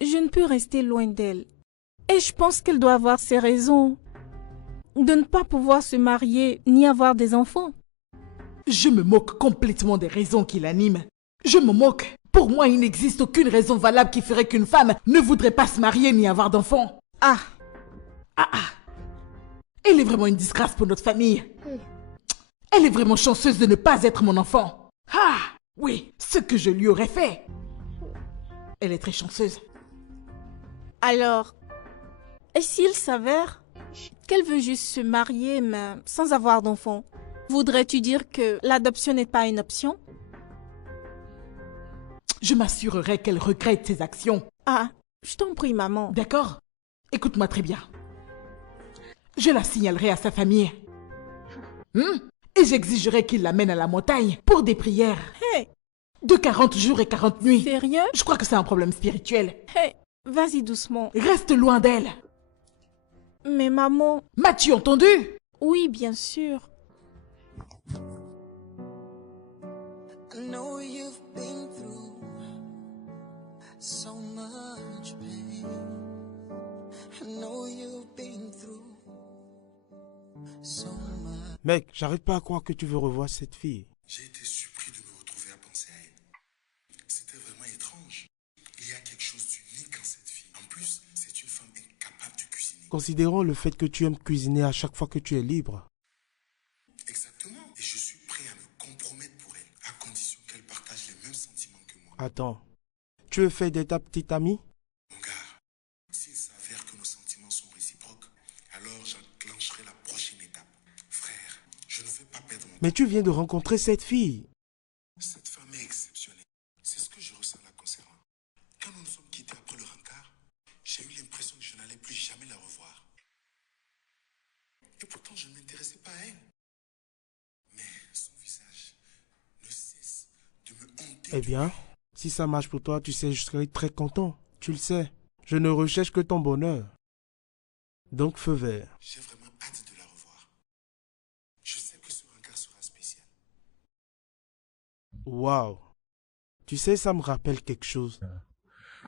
je ne peux rester loin d'elle. Et je pense qu'elle doit avoir ses raisons de ne pas pouvoir se marier ni avoir des enfants. Je me moque complètement des raisons qui l'animent. Je me moque. Pour moi, il n'existe aucune raison valable qui ferait qu'une femme ne voudrait pas se marier ni avoir d'enfants. Elle est vraiment une disgrâce pour notre famille. Elle est vraiment chanceuse de ne pas être mon enfant. Ah, oui, ce que je lui aurais fait. Elle est très chanceuse. Alors, Et s'il s'avère qu'elle veut juste se marier, mais sans avoir d'enfant, voudrais-tu dire que l'adoption n'est pas une option? Je m'assurerai qu'elle regrette ses actions. Ah, je t'en prie, maman. D'accord? Écoute-moi très bien. Je la signalerai à sa famille. Et j'exigerai qu'il l'amène à la montagne pour des prières. Hey! De 40 jours et 40 nuits. Sérieux? Je crois que c'est un problème spirituel. Hey, vas-y doucement. Reste loin d'elle. Mais maman... M'as-tu entendu? Oui, bien sûr. I know you've been through so much pain. I know you've been through so much. Mec, j'arrive pas à croire que tu veux revoir cette fille. J'ai été surpris de me retrouver à penser à elle. C'était vraiment étrange. Il y a quelque chose d'unique en cette fille. En plus, c'est une femme incapable de cuisiner. Considérant le fait que tu aimes cuisiner à chaque fois que tu es libre. Exactement. Et je suis prêt à me compromettre pour elle, à condition qu'elle partage les mêmes sentiments que moi. Attends, tu veux faire d'être ta petite amie? Mon gars, s'il s'avère que nos sentiments sont réciproques, alors j'enclencherai la prochaine étape. Frère, je ne veux pas perdre mon Mais tu viens de rencontrer cette fille. Cette femme est exceptionnelle. C'est ce que je ressens la concernant. Quand nous nous sommes quittés après le rencard, j'ai eu l'impression que je n'allais plus jamais la revoir. Et pourtant, je ne m'intéressais pas à elle. Mais son visage ne cesse de me hanter. Eh bien, si ça marche pour toi, tu sais, je serai très content. Tu le sais, je ne recherche que ton bonheur. Donc, feu vert. J'ai vraiment hâte de la revoir. Je sais que ce rencard sera spécial. Waouh. Tu sais, ça me rappelle quelque chose.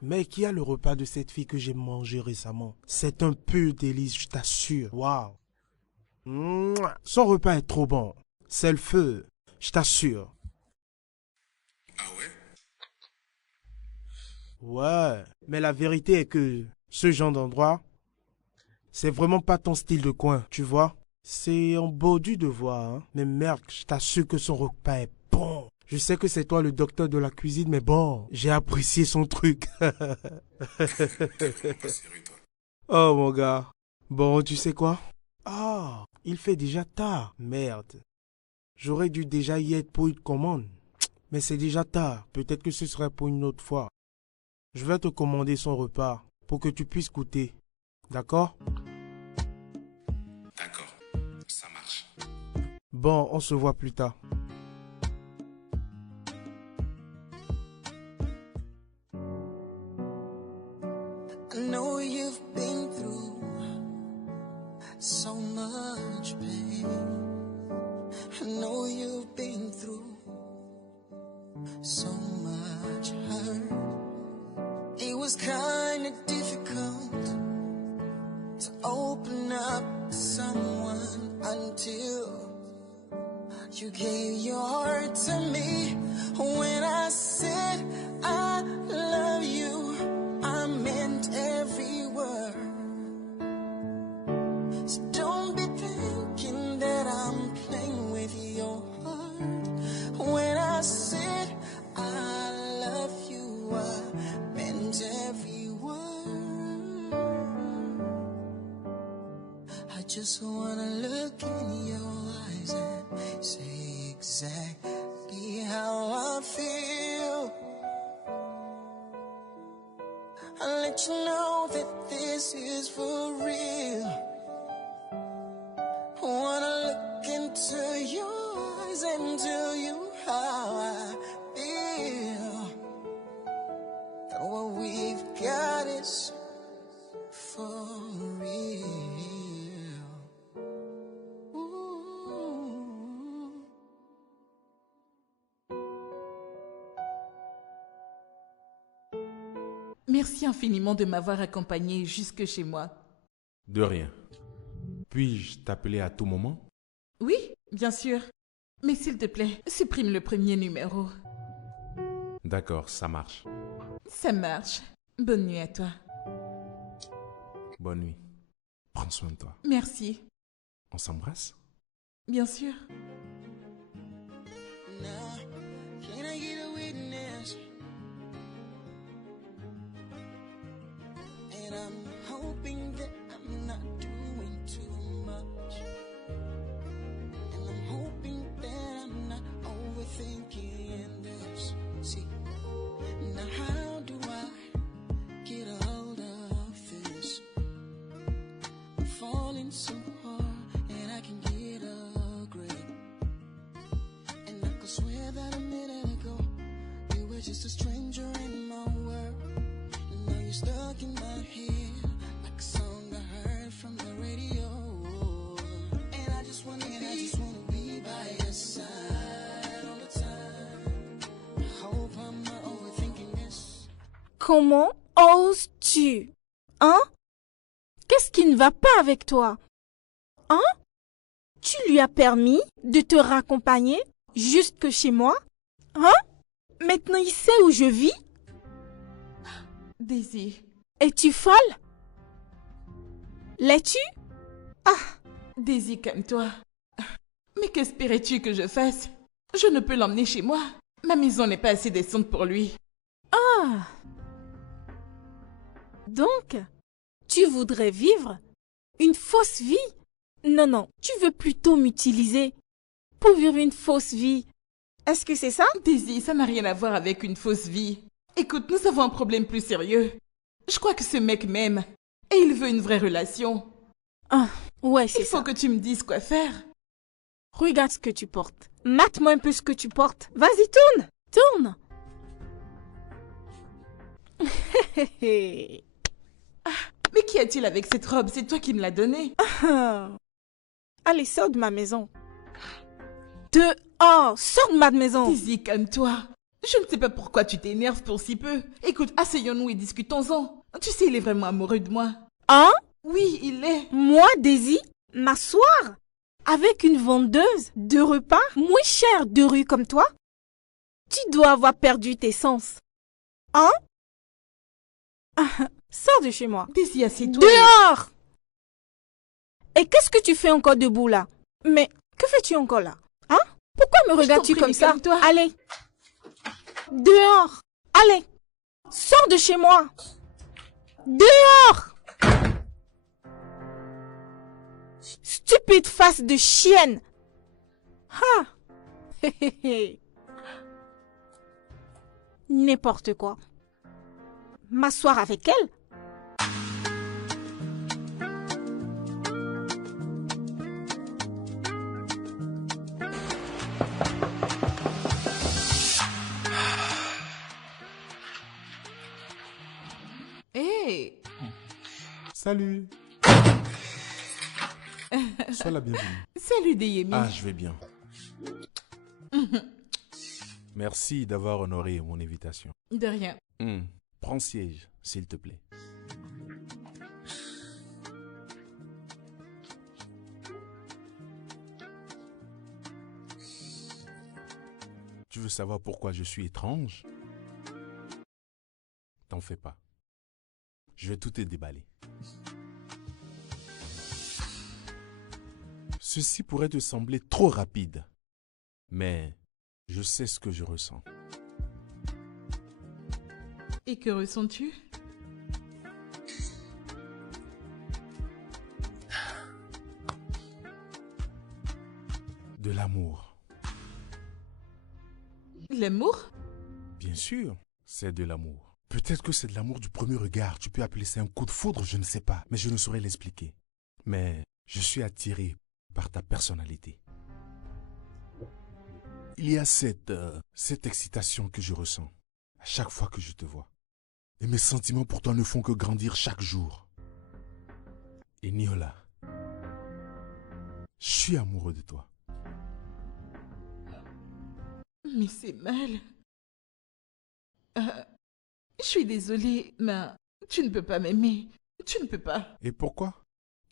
Mais qui a le repas de cette fille que j'ai mangé récemment? C'est un pur délice, je t'assure. Waouh. Mouah. Son repas est trop bon. C'est le feu, je t'assure. Ah ouais? Ouais, mais la vérité est que ce genre d'endroit, c'est vraiment pas ton style de coin, tu vois. C'est en bordure de voie, hein. Mais merde, je t'assure que son repas est bon. Je sais que c'est toi le docteur de la cuisine, mais bon, j'ai apprécié son truc. Oh mon gars. Bon, tu sais quoi? Ah, il fait déjà tard. Merde. J'aurais dû déjà y être pour une commande. Mais c'est déjà tard. Peut-être que ce serait pour une autre fois. Je vais te commander son repas pour que tu puisses goûter. D'accord? D'accord, ça marche. Bon, on se voit plus tard. I know you've been through so much pain. I know you've been through so much hurt. It was kind of difficult to open up to someone until you gave your heart to me. When I said I love you, I meant every word. So don't be thinking that I'm playing with your heart. When I said I love you, I meant every word. I just wanna look in your eyes and say exactly how I feel. I'll let you know that this is for real. I wanna look into your eyes and tell you how I feel. That what we've got is for real. Ooh. Merci infiniment de m'avoir accompagné jusque chez moi. De rien. Puis-je t'appeler à tout moment? Oui, bien sûr. Mais s'il te plaît, supprime le premier numéro. D'accord, ça marche. Ça marche. Bonne nuit à toi. Bonne nuit. Prends soin de toi. Merci. On s'embrasse? Bien sûr. Now, can I get a witness? And I'm hoping that I could swear that a minute ago you were just a stranger in my world. And now you're stuck in my head like a song I heard from the radio. And I just wanna be by your side all the time. I hope I'm not overthinking this. Comment oses-tu? Hein? Qu'est-ce qui ne va pas avec toi? Hein? Tu lui as permis de te raccompagner jusque chez moi? Hein? Maintenant il sait où je vis? Daisy. Es-tu folle? L'es-tu? Ah! Daisy, calme-toi. Mais qu'espérais-tu que je fasse? Je ne peux l'emmener chez moi. Ma maison n'est pas assez décente pour lui. Ah! Donc, tu voudrais vivre une fausse vie? Non, non, tu veux plutôt m'utiliser pour vivre une fausse vie. Est-ce que c'est ça? Daisy, ça n'a rien à voir avec une fausse vie. Écoute, nous avons un problème plus sérieux. Je crois que ce mec m'aime et il veut une vraie relation. Ah, ouais, c'est ça. Il faut que tu me dises quoi faire. Regarde ce que tu portes. Mate-moi un peu ce que tu portes. Vas-y, tourne. Tourne. Mais qu'y a-t-il avec cette robe? C'est toi qui me l'as donnée. Allez, sors de ma maison. Dehors, sors de ma maison. Daisy, calme-toi. Je ne sais pas pourquoi tu t'énerves pour si peu. Écoute, asseyons-nous et discutons-en. Tu sais, il est vraiment amoureux de moi. Hein? Oui, il est. Moi, Daisy, m'asseoir avec une vendeuse de repas moins chère de rue comme toi? Tu dois avoir perdu tes sens. Hein? Sors de chez moi. Daisy, assieds-toi. Dehors! Et qu'est-ce que tu fais encore debout là? Mais que fais-tu encore là? Hein? Pourquoi me regardes-tu comme ça? Allez! Dehors! Allez! Sors de chez moi! Dehors! Stupide face de chienne! Ah! N'importe quoi. M'asseoir avec elle? Hey! Salut! Sois la bienvenue. Salut, Deyemi. Ah, je vais bien. Merci d'avoir honoré mon invitation. De rien. Prends siège, s'il te plaît. Tu veux savoir pourquoi je suis étrange? T'en fais pas. Je vais tout te déballer. Ceci pourrait te sembler trop rapide, mais je sais ce que je ressens. Et que ressens-tu? De l'amour. L'amour? Bien sûr, c'est de l'amour. Peut-être que c'est de l'amour du premier regard. Tu peux appeler ça un coup de foudre, je ne sais pas. Mais je ne saurais l'expliquer. Mais je suis attiré par ta personnalité. Il y a cette excitation que je ressens à chaque fois que je te vois. Et mes sentiments pour toi ne font que grandir chaque jour. Et Niola, je suis amoureux de toi. Mais c'est mal. Je suis désolée, mais tu ne peux pas m'aimer. Tu ne peux pas. Et pourquoi?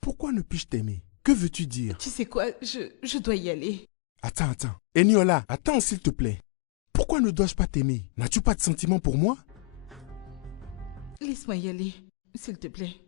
Pourquoi ne puis-je t'aimer? Que veux-tu dire? Tu sais quoi, je dois y aller. Attends. Eniola, attends s'il te plaît. Pourquoi ne dois-je pas t'aimer? N'as-tu pas de sentiments pour moi? Laisse-moi y aller, s'il te plaît.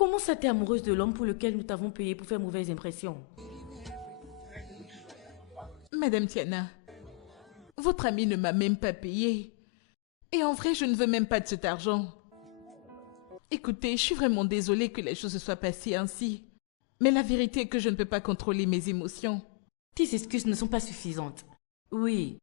Comment ça t'es amoureuse de l'homme pour lequel nous t'avons payé pour faire mauvaise impression? Madame Tiana, votre ami ne m'a même pas payé. Et en vrai, je ne veux même pas de cet argent. Écoutez, je suis vraiment désolée que les choses se soient passées ainsi. Mais la vérité est que je ne peux pas contrôler mes émotions. Tes excuses ne sont pas suffisantes. Oui.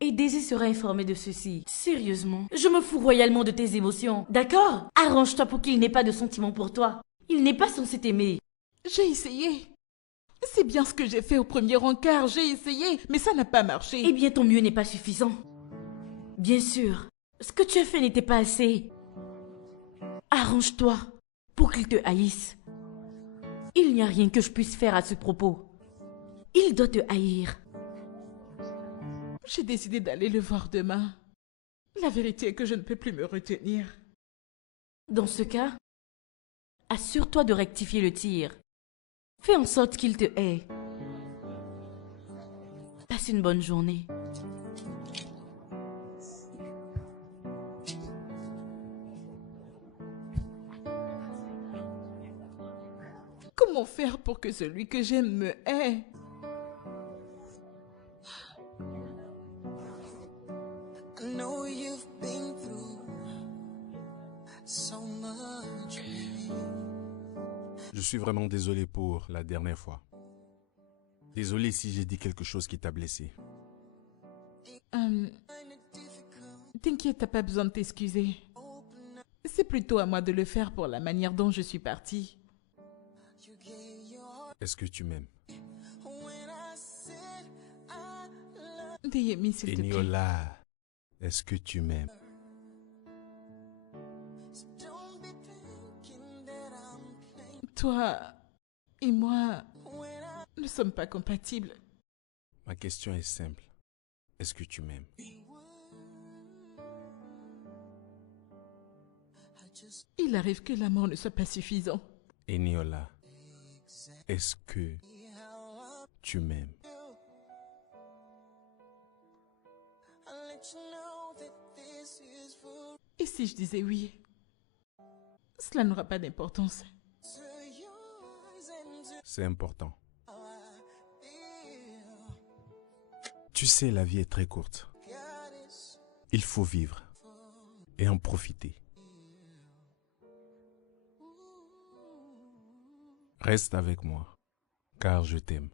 Et Daisy sera informée de ceci. Sérieusement, je me fous royalement de tes émotions. D'accord? Arrange-toi pour qu'il n'ait pas de sentiments pour toi. Il n'est pas censé t'aimer. J'ai essayé. C'est bien ce que j'ai fait au premier encart. J'ai essayé, mais ça n'a pas marché. Eh bien, ton mieux n'est pas suffisant. Bien sûr, ce que tu as fait n'était pas assez. Arrange-toi pour qu'il te haïsse. Il n'y a rien que je puisse faire à ce propos. Il doit te haïr. J'ai décidé d'aller le voir demain. La vérité est que je ne peux plus me retenir. Dans ce cas, assure-toi de rectifier le tir. Fais en sorte qu'il te hait. Passe une bonne journée. Comment faire pour que celui que j'aime me hait? I know you've been through so much pain. Je suis vraiment désolé pour la dernière fois. Désolé si j'ai dit quelque chose qui t'a blessé. T'inquiète, t'as pas besoin de t'excuser. C'est plutôt à moi de le faire pour la manière dont je suis partie. Est-ce que tu m'aimes? Deyemi, s'il te plaît. Eniola, est-ce que tu m'aimes? Toi et moi ne sommes pas compatibles. Ma question est simple. Est-ce que tu m'aimes? Il arrive que l'amour ne soit pas suffisant. Eniola, est-ce que tu m'aimes? Et si je disais oui? Cela n'aura pas d'importance. C'est important. Tu sais, la vie est très courte. Il faut vivre et en profiter. Reste avec moi, car je t'aime.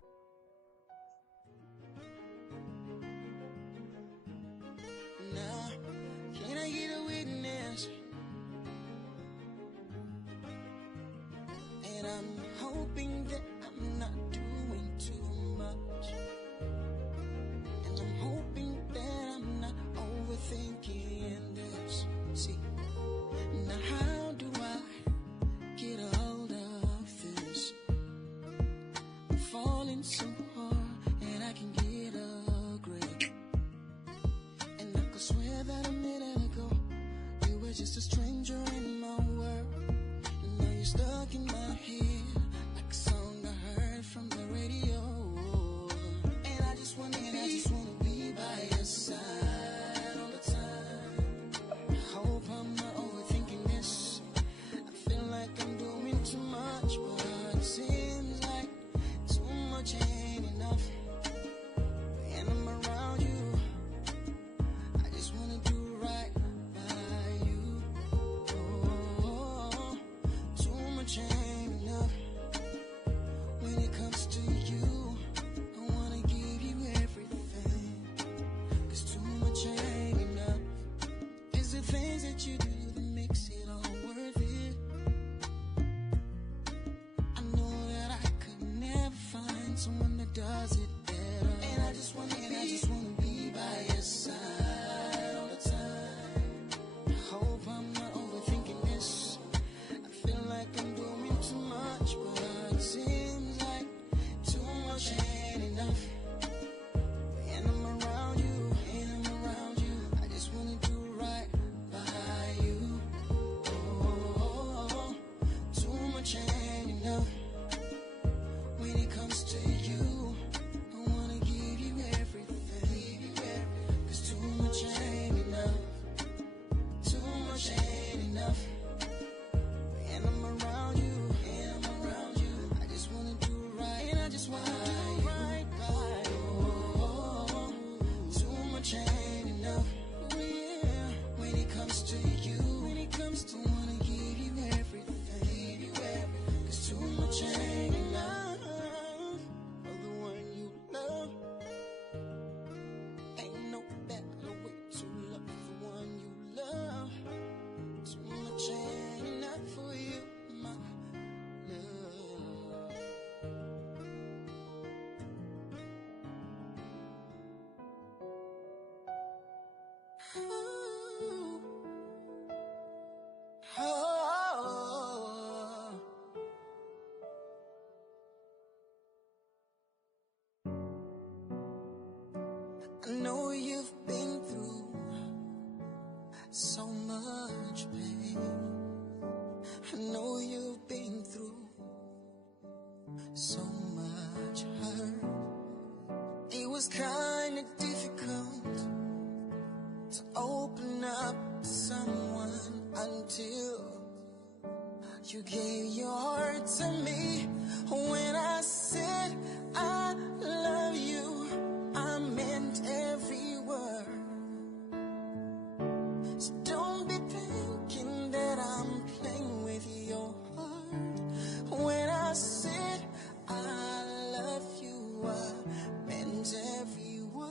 Just a stranger in my world, and now you're stuck in my head like a song I heard from the radio. And I just wanna be by your side all the time. I hope I'm not overthinking this. I feel like I'm doing too much, but it seems like too much ain't enough. And I'm around you, I just wanna do right by you. Ain't enough. When it comes to you, I wanna give you everything. 'Cause too much ain't enough. It's the things that you do that makes it all worth it. I know that I could never find someone that does it better. And I just wanna be by your side all the time. I hope I'm not overthinking this. I feel like I'm doing too much, but it seems like too much ain't enough. And I'm around you, I just wanna do right by you. Oh, I know you've been through so much pain. I know you've been through so much hurt. It was kind of difficult to open up to someone until you gave your heart to me. When I said I love you, I meant every word. So don't be thinking that I'm playing with your heart. When I said I love you, I meant every word.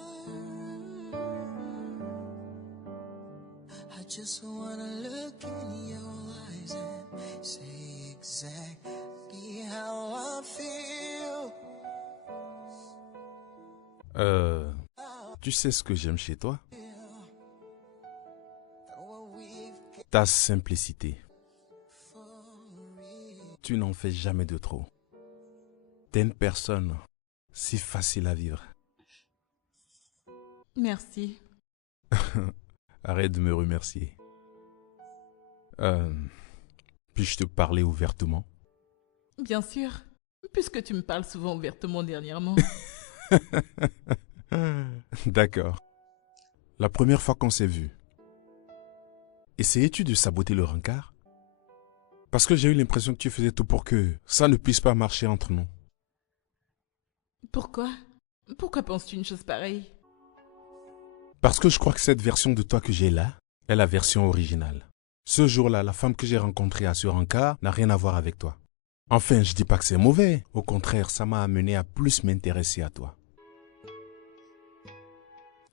I just wanna look in your eyes and say exactly how I feel. Tu sais ce que j'aime chez toi? Ta simplicité. Tu n'en fais jamais de trop. T'es une personne si facile à vivre. Merci. Arrête de me remercier. Puis-je te parler ouvertement? Bien sûr, puisque tu me parles souvent ouvertement dernièrement. D'accord. La première fois qu'on s'est vu, essayais-tu de saboter le rencard? Parce que j'ai eu l'impression que tu faisais tout pour que ça ne puisse pas marcher entre nous. Pourquoi? Pourquoi penses-tu une chose pareille? Parce que je crois que cette version de toi que j'ai là est la version originale. Ce jour-là, la femme que j'ai rencontrée à ce rencard n'a rien à voir avec toi. Enfin, je dis pas que c'est mauvais. Au contraire, ça m'a amené à plus m'intéresser à toi.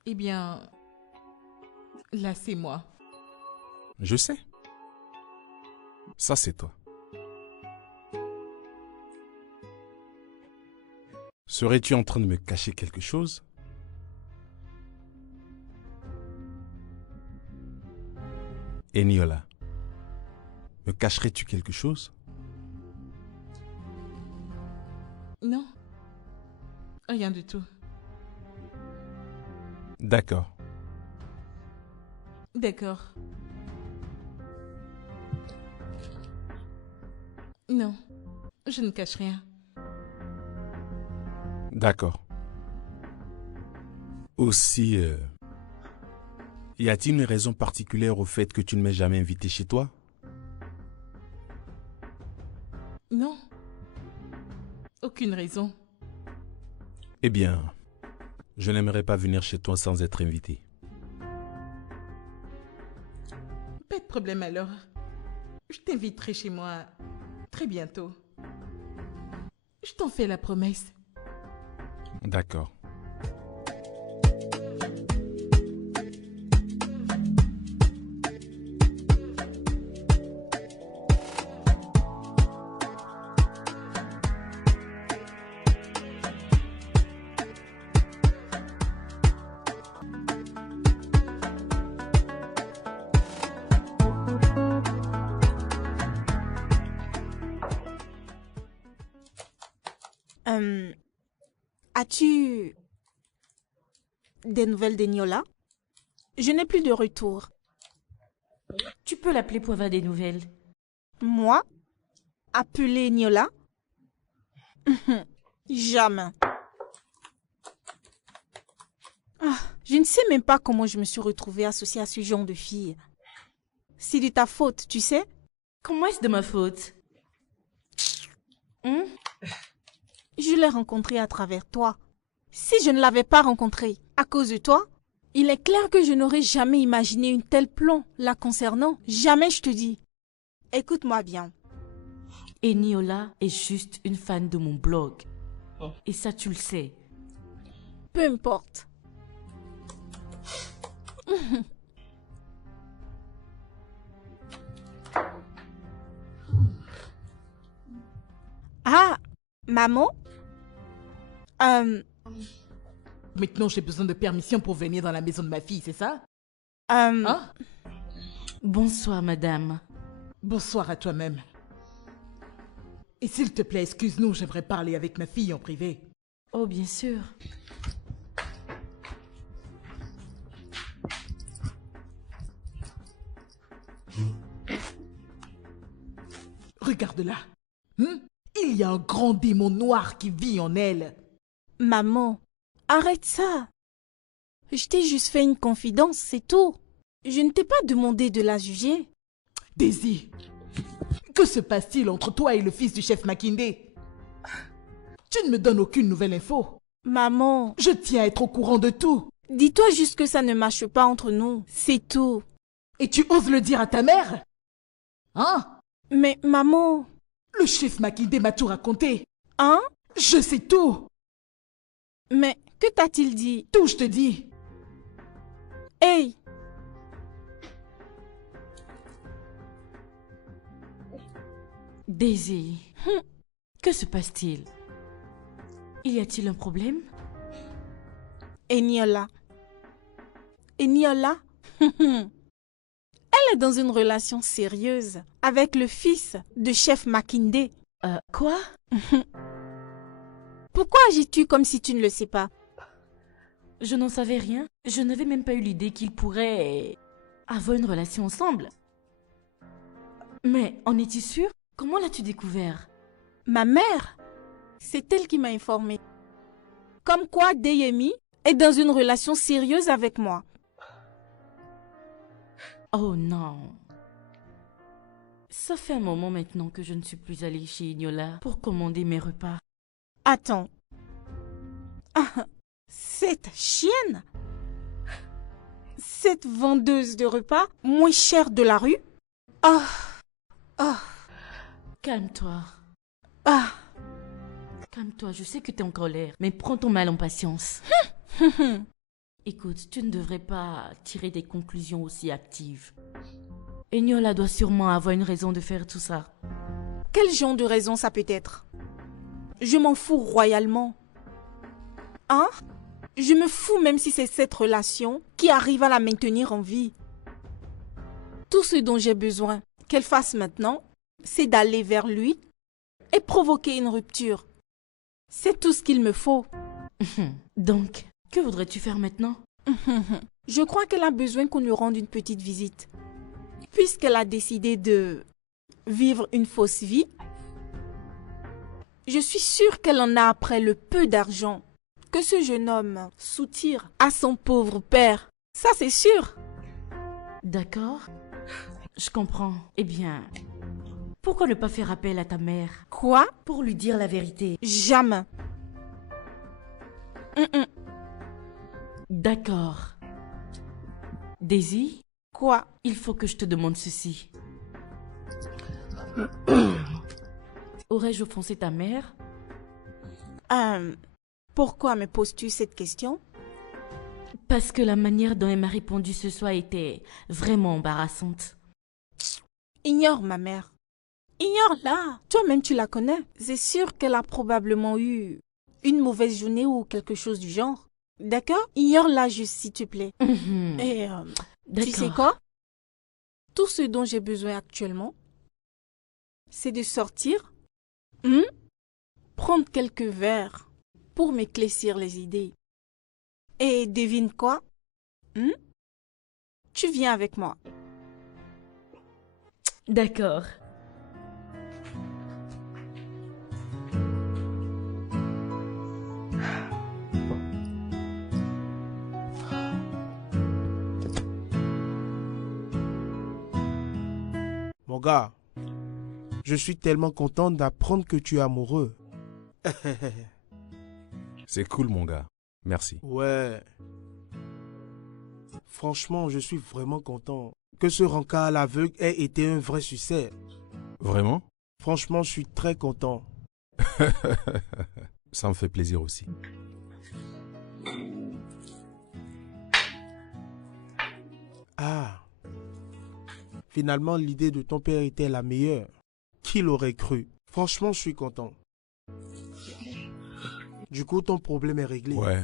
Eh bien, là c'est moi. Je sais. Ça, c'est toi. Serais-tu en train de me cacher quelque chose? Eniola, me cacherais-tu quelque chose? Non, rien du tout. D'accord. D'accord. Non, je ne cache rien. D'accord. Aussi, y a-t-il une raison particulière au fait que tu ne m'aies jamais invité chez toi? Non. Aucune raison. Eh bien, je n'aimerais pas venir chez toi sans être invité. Pas de problème alors. Je t'inviterai chez moi très bientôt. Je t'en fais la promesse. D'accord. As-tu des nouvelles d'Eniola? Je n'ai plus de retour. Tu peux l'appeler pour avoir des nouvelles. Moi? Appeler Eniola? Jamais. Je ne sais même pas comment je me suis retrouvée associée à ce genre de fille. C'est de ta faute, tu sais? Comment est-ce de ma faute? Je l'ai rencontrée à travers toi. Si je ne l'avais pas rencontrée à cause de toi, il est clair que je n'aurais jamais imaginé une telle plomb la concernant. Jamais, je te dis. Écoute-moi bien. Eniola est juste une fan de mon blog. Et ça, tu le sais. Peu importe. Ah, maman? Maintenant, j'ai besoin de permission pour venir dans la maison de ma fille, c'est ça? Hein? Bonsoir, madame. Bonsoir à toi-même. Et s'il te plaît, excuse-nous, j'aimerais parler avec ma fille en privé. Oh, bien sûr. Regarde-la. Il y a un grand démon noir qui vit en elle. Maman, arrête ça. Je t'ai juste fait une confidence, c'est tout. Je ne t'ai pas demandé de la juger. Daisy, que se passe-t-il entre toi et le fils du chef Makindé? Tu ne me donnes aucune nouvelle info. Maman, Je tiens à être au courant de tout. dis-toi juste que ça ne marche pas entre nous, c'est tout. Et tu oses le dire à ta mère? Hein? Mais maman... Le chef Makindé m'a tout raconté. Hein? Je sais tout. Mais que t'a-t-il dit? Tout, je te dis. Hey! Daisy, que se passe-t-il? Y a-t-il un problème? Eniola. Eniola? Elle est dans une relation sérieuse avec le fils de chef Makindé. Quoi? Pourquoi agis-tu comme si tu ne le sais pas? Je n'en savais rien. Je n'avais même pas eu l'idée qu'ils pourraient avoir une relation ensemble. Mais en es-tu sûre? Comment l'as-tu découvert? Ma mère, c'est elle qui m'a informée. Comme quoi Deyemi est dans une relation sérieuse avec moi. Oh non. Ça fait un moment maintenant que je ne suis plus allée chez Ignola pour commander mes repas. Attends. Ah, cette chienne? Cette vendeuse de repas moins chère de la rue? Calme-toi. Ah. Calme-toi, je sais que tu es en colère, mais prends ton mal en patience. Écoute, tu ne devrais pas tirer des conclusions aussi hâtives. Eniola doit sûrement avoir une raison de faire tout ça. Quel genre de raison ça peut être? Je m'en fous royalement. Hein? Je me fous même si c'est cette relation qui arrive à la maintenir en vie. Tout ce dont j'ai besoin qu'elle fasse maintenant, c'est d'aller vers lui et provoquer une rupture. C'est tout ce qu'il me faut. Donc, que voudrais-tu faire maintenant? Je crois qu'elle a besoin qu'on lui rende une petite visite. Puisqu'elle a décidé de vivre une fausse vie, je suis sûre qu'elle en a après le peu d'argent que ce jeune homme soutire à son pauvre père. Ça, c'est sûr. D'accord. Je comprends. Eh bien, pourquoi ne pas faire appel à ta mère? Quoi? Pour lui dire la vérité. Jamais. D'accord. Daisy? Quoi? Il faut que je te demande ceci. Aurais-je offensé ta mère? Pourquoi me poses-tu cette question? Parce que la manière dont elle m'a répondu ce soir était vraiment embarrassante. Ignore ma mère. Ignore-la. Toi-même, tu la connais. C'est sûr qu'elle a probablement eu une mauvaise journée ou quelque chose du genre. D'accord? Ignore-la juste, s'il te plaît. Et tu sais quoi? Tout ce dont j'ai besoin actuellement, c'est de sortir, prendre quelques verres pour m'éclaircir les idées. Et devine quoi? Tu viens avec moi. D'accord. Mon gars, je suis tellement content d'apprendre que tu es amoureux. C'est cool, mon gars. Merci. Ouais. Franchement, je suis vraiment content que ce rencard à l'aveugle ait été un vrai succès. Vraiment? Franchement, je suis très content. Ça me fait plaisir aussi. Ah. Finalement, l'idée de ton père était la meilleure. Qui l'aurait cru? Franchement, je suis content. Du coup, ton problème est réglé. Ouais.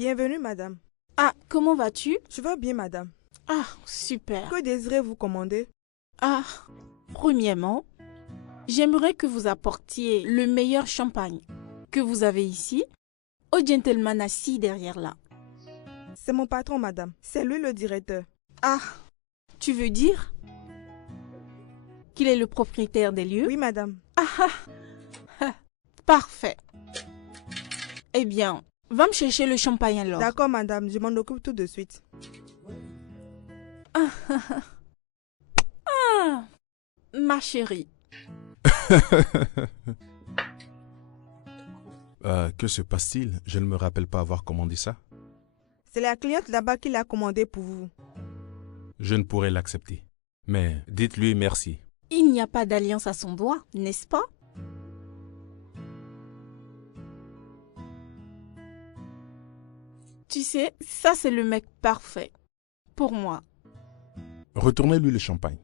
Bienvenue, madame. Ah, comment vas-tu? Je vais bien, madame. Ah, super. Que désirez-vous commander? Ah, premièrement, j'aimerais que vous apportiez le meilleur champagne que vous avez ici au gentleman assis derrière là. C'est mon patron, madame. C'est lui le directeur. Ah, tu veux dire qu'il est le propriétaire des lieux? Oui, madame. Ah, parfait. Eh bien, va me chercher le champagne alors. D'accord, madame. Je m'en occupe tout de suite. Ah, ma chérie. Que se passe-t-il? Je ne me rappelle pas avoir commandé ça. C'est la cliente là-bas qui l'a commandé pour vous. Je ne pourrais l'accepter. Mais dites-lui merci. Il n'y a pas d'alliance à son doigt, n'est-ce pas? Tu sais, ça c'est le mec parfait. Pour moi. Retournez-lui le champagne.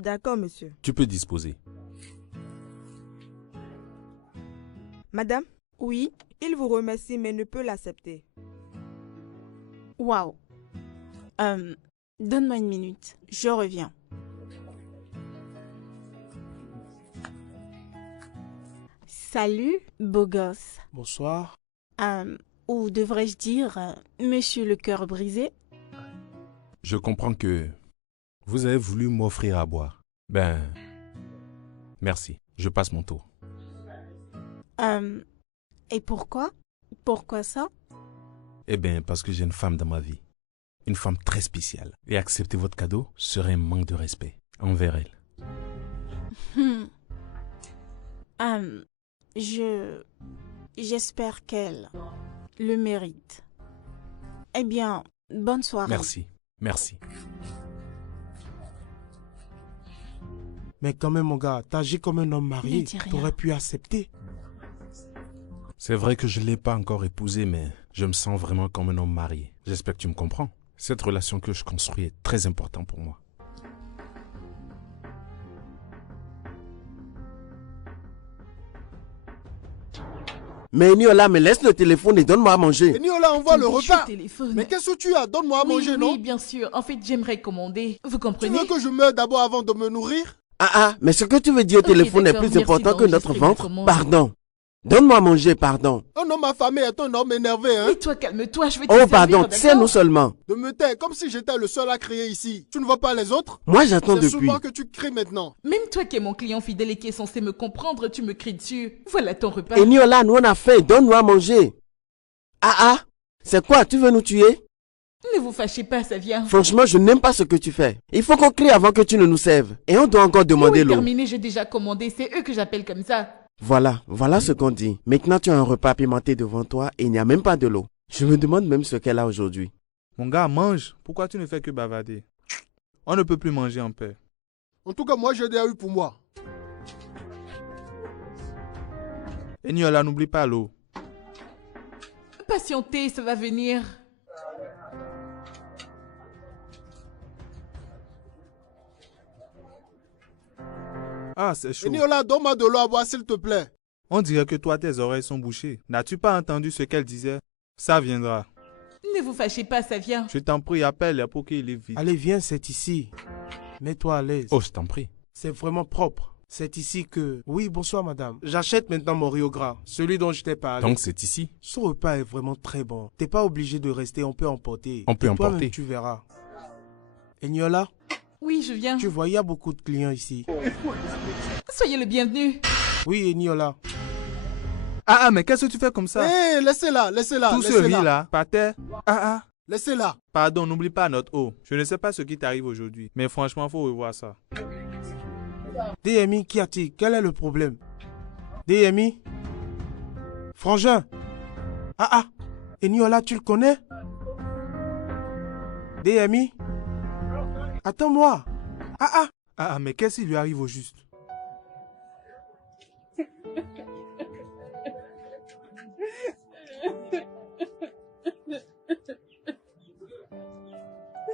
D'accord, monsieur. Tu peux disposer. Madame? Oui? Il vous remercie mais ne peut l'accepter. Waouh. Donne-moi une minute. Je reviens. Salut, beau gosse. Bonsoir. Ou devrais-je dire, monsieur le cœur brisé? Je comprends que vous avez voulu m'offrir à boire. Ben, merci. Je passe mon tour. Et pourquoi? Pourquoi ça? Eh bien, parce que j'ai une femme dans ma vie. Une femme très spéciale. Et accepter votre cadeau serait un manque de respect envers elle. J'espère qu'elle le mérite. Eh bien, bonne soirée. Merci. Merci. Mais quand même, mon gars, t'agis comme un homme marié. Ne dis rien. T'aurais pu accepter. C'est vrai que je ne l'ai pas encore épousée, mais je me sens vraiment comme un homme marié. J'espère que tu me comprends. Cette relation que je construis est très importante pour moi. Mais Eniola, me laisse le téléphone et donne-moi à manger. Eniola, envoie le Attendez, je repas. téléphone. Mais qu'est-ce que tu as? Donne-moi à manger, non? Oui, bien sûr. En fait, j'aimerais commander. Vous Tu comprenez? veux que je meure d'abord avant de me nourrir? Mais ce que tu veux dire au Ok, téléphone est d'accord, plus merci important que notre d'enregistrer ventre. votre monde. Pardon. Donne-moi à manger, pardon. Un homme affamé est un homme énervé, hein? Mais toi, calme-toi, je vais te Oh, servir, pardon, d'accord? sais-nous seulement. De me taire, comme si j'étais le seul à crier ici. Tu ne vois pas les autres? Moi, j'attends C'est depuis. souvent que tu cries maintenant. Même toi qui es mon client fidèle et qui est censé me comprendre, tu me cries dessus. Voilà ton repas. Eniola, nous on a faim. Donne-nous à manger. C'est quoi? Tu veux nous tuer? Ne vous fâchez pas, ça vient. Franchement, je n'aime pas ce que tu fais. Il faut qu'on crie avant que tu ne nous serves. Et on doit encore demander L'eau est l'eau. terminée, j'ai déjà commandé. C'est eux que j'appelle comme ça. Voilà ce qu'on dit. Maintenant, tu as un repas pimenté devant toi et il n'y a même pas de l'eau. Je me demande même ce qu'elle a aujourd'hui. Mon gars, mange. Pourquoi tu ne fais que bavarder? On ne peut plus manger en paix. En tout cas, moi, j'ai déjà eu pour moi. Eniola, n'oublie pas l'eau. Patientez, ça va venir. Ah, c'est chaud. Eniola, donne-moi de l'eau à boire, s'il te plaît. On dirait que toi, tes oreilles sont bouchées. N'as-tu pas entendu ce qu'elle disait? Ça viendra. Ne vous fâchez pas, ça vient. Je t'en prie, appelle pour qu'il est vite. Allez, viens, c'est ici. Mets-toi à l'aise. Oh, je t'en prie. C'est vraiment propre. C'est ici que... Oui, bonsoir, madame. J'achète maintenant mon Rio Gras, celui dont je t'ai parlé. Donc, c'est ici? Ce repas est vraiment très bon. T'es pas obligé de rester, on peut emporter. On peut Et emporter. toi-même, tu verras. Eniola, Oui, je viens. tu vois, il y a beaucoup de clients ici. Soyez le bienvenu. Oui, Eniola. Mais qu'est-ce que tu fais comme ça? Hé, laissez-la. Tout ce riz-là, par terre. Laissez-la. Pardon, n'oublie pas notre eau. Je ne sais pas ce qui t'arrive aujourd'hui, mais franchement, il faut revoir ça. DMI, qu'y a-t-il? Quel est le problème? DMI? Frangin? Eniola, tu le connais? DMI? Attends-moi. Mais qu'est-ce qui lui arrive au juste?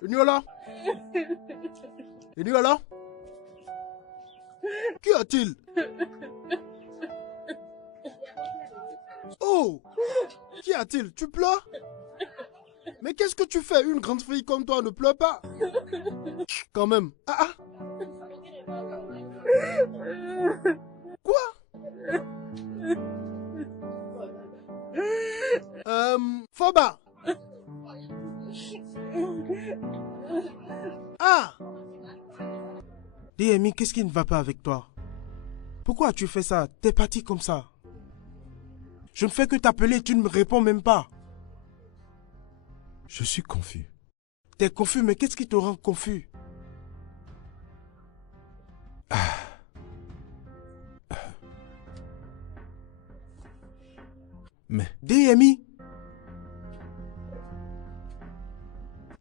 Eniola? Qu'y a-t-il? Oh! Qu'y a-t-il? Tu pleures? Mais qu'est-ce que tu fais? Une grande fille comme toi ne pleure pas. Quand même. Ah ah. Quoi? Foba. Ah. Dis, Amy, qu'est-ce qui ne va pas avec toi? Pourquoi tu fais ça? T'es parti comme ça. Je ne fais que t'appeler, tu ne me réponds même pas. Je suis confus. T'es confus, mais qu'est-ce qui te rend confus? Mais... Dis, Amy.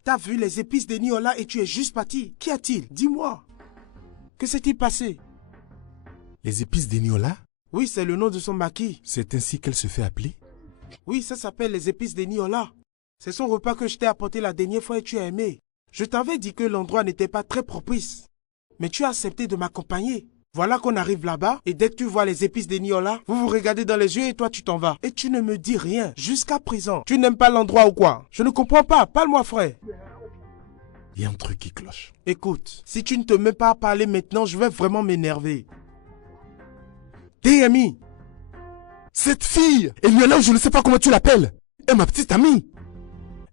T'as vu les épices de Niola et tu es juste parti. Qu'y a-t-il? Dis-moi. Que s'est-il passé? Les épices d'Eniola? Oui, c'est le nom de son maquis. C'est ainsi qu'elle se fait appeler? Oui, ça s'appelle les épices d'Eniola. C'est son repas que je t'ai apporté la dernière fois et tu as aimé. Je t'avais dit que l'endroit n'était pas très propice. Mais tu as accepté de m'accompagner. Voilà qu'on arrive là-bas et dès que tu vois les épices d'Eniola, vous vous regardez dans les yeux et toi tu t'en vas. Et tu ne me dis rien jusqu'à présent. Tu n'aimes pas l'endroit ou quoi? Je ne comprends pas. Parle-moi, frère. Il y a un truc qui cloche. Écoute, si tu ne te mets pas à parler maintenant, je vais vraiment m'énerver. Dis, Amy. Cette fille, Eniola, je ne sais pas comment tu l'appelles, est ma petite amie.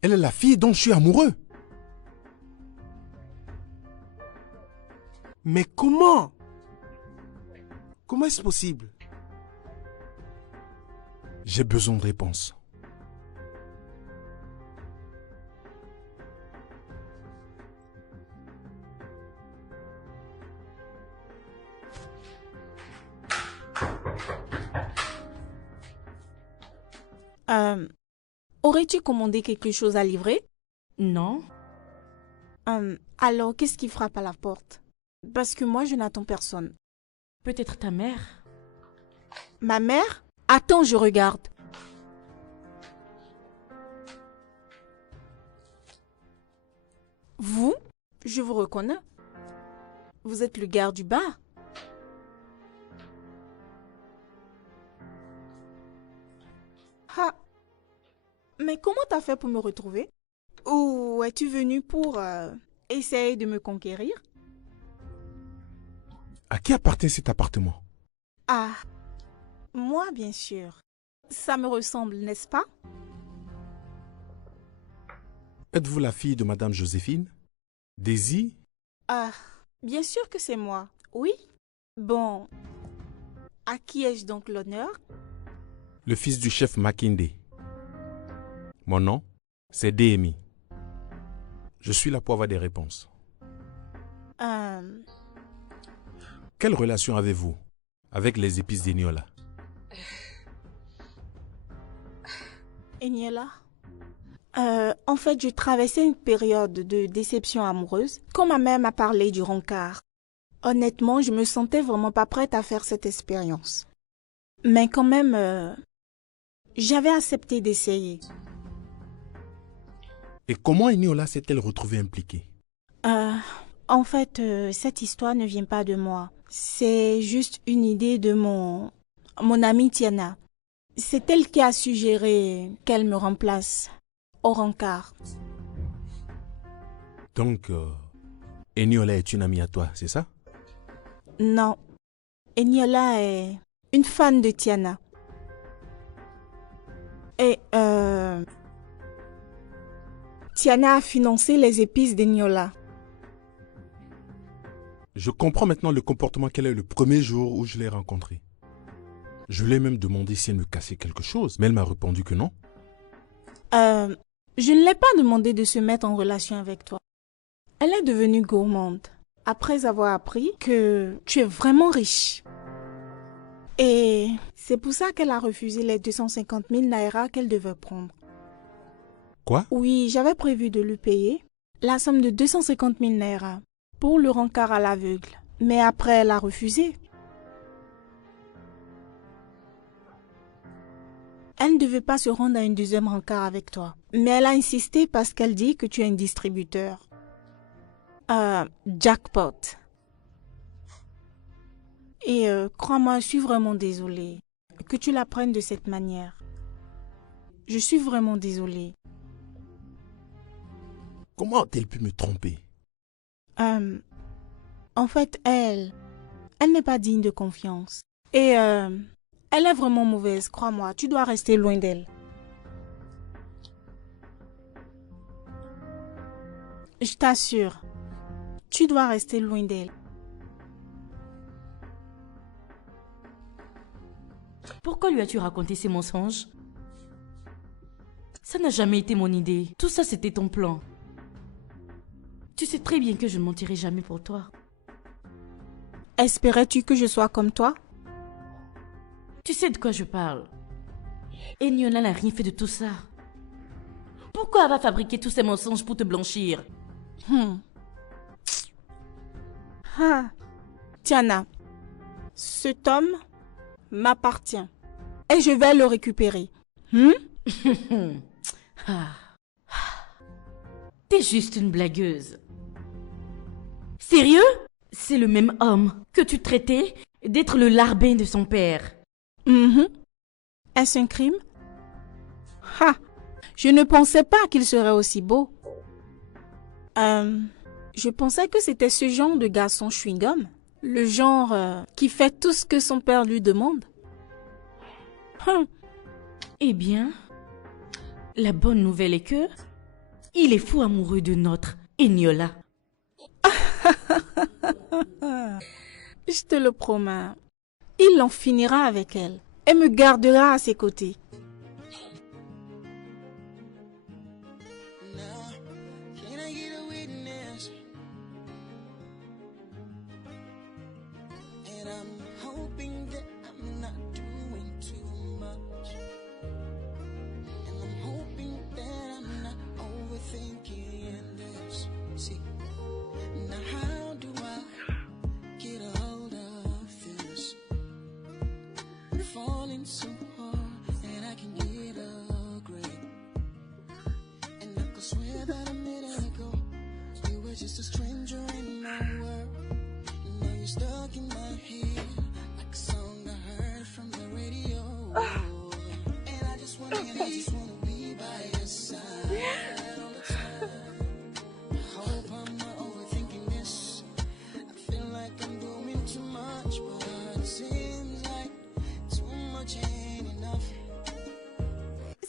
Elle est la fille dont je suis amoureux. Mais comment? Comment est-ce possible? J'ai besoin de réponses. Aurais-tu commandé quelque chose à livrer? Non. Alors, qu'est-ce qui frappe à la porte? Parce que moi, je n'attends personne. Peut-être ta mère. Ma mère? Attends, je regarde. Vous? Je vous reconnais. Vous êtes le gars du bar. Ah. Mais comment t'as fait pour me retrouver? Ou es-tu venu pour essayer de me conquérir? À qui appartient cet appartement? Ah, moi bien sûr. Ça me ressemble, n'est-ce pas? Êtes-vous la fille de Madame Joséphine? Daisy? Ah, bien sûr que c'est moi. Oui. Bon, à qui ai-je donc l'honneur? Le fils du chef Makinde. Mon nom, c'est Démi. Je suis là pour avoir des réponses. Quelle relation avez-vous avec les épices d'Eniola? Eniola? En fait, je traversais une période de déception amoureuse quand ma mère m'a parlé du rencard. Honnêtement, je me sentais vraiment pas prête à faire cette expérience. Mais quand même, j'avais accepté d'essayer. Et comment Eniola s'est-elle retrouvée impliquée? En fait, cette histoire ne vient pas de moi. C'est juste une idée de mon amie Tiana. C'est elle qui a suggéré qu'elle me remplace au rencard. Donc, Eniola est une amie à toi, c'est ça? Non. Eniola est une fan de Tiana. Et Tiana a financé les épices d'Eniola. Je comprends maintenant le comportement qu'elle a eu le premier jour où je l'ai rencontrée. Je lui ai même demandé si elle me cassait quelque chose, mais elle m'a répondu que non. Je ne l'ai pas demandé de se mettre en relation avec toi. Elle est devenue gourmande après avoir appris que tu es vraiment riche. Et c'est pour ça qu'elle a refusé les 250 000 naira qu'elle devait prendre. Quoi? Oui, j'avais prévu de lui payer la somme de 250 000 naira pour le rencard à l'aveugle. Mais après, elle a refusé. Elle ne devait pas se rendre à une deuxième rencard avec toi. Mais elle a insisté parce qu'elle dit que tu es un distributeur. Jackpot. Et crois-moi, je suis vraiment désolée que tu la prennes de cette manière. Je suis vraiment désolée. Comment a-t-elle pu me tromper? En fait, elle n'est pas digne de confiance. Et elle est vraiment mauvaise, crois-moi. Tu dois rester loin d'elle. Je t'assure, tu dois rester loin d'elle. Pourquoi lui as-tu raconté ces mensonges? Ça n'a jamais été mon idée. Tout ça, c'était ton plan. Tu sais très bien que je ne mentirai jamais pour toi. Espérais-tu que je sois comme toi? Tu sais de quoi je parle. Eniola n'a rien fait de tout ça. Pourquoi elle va fabriquer tous ces mensonges pour te blanchir? Tiana, cet homme m'appartient et je vais le récupérer. T'es juste une blagueuse. Sérieux? C'est le même homme que tu traitais d'être le larbin de son père. Est-ce un crime? Je ne pensais pas qu'il serait aussi beau. Je pensais que c'était ce genre de garçon chewing-gum. Le genre qui fait tout ce que son père lui demande. Eh bien, la bonne nouvelle est que il est fou amoureux de notre Eniola. Je te le promets. Il en finira avec elle et me gardera à ses côtés.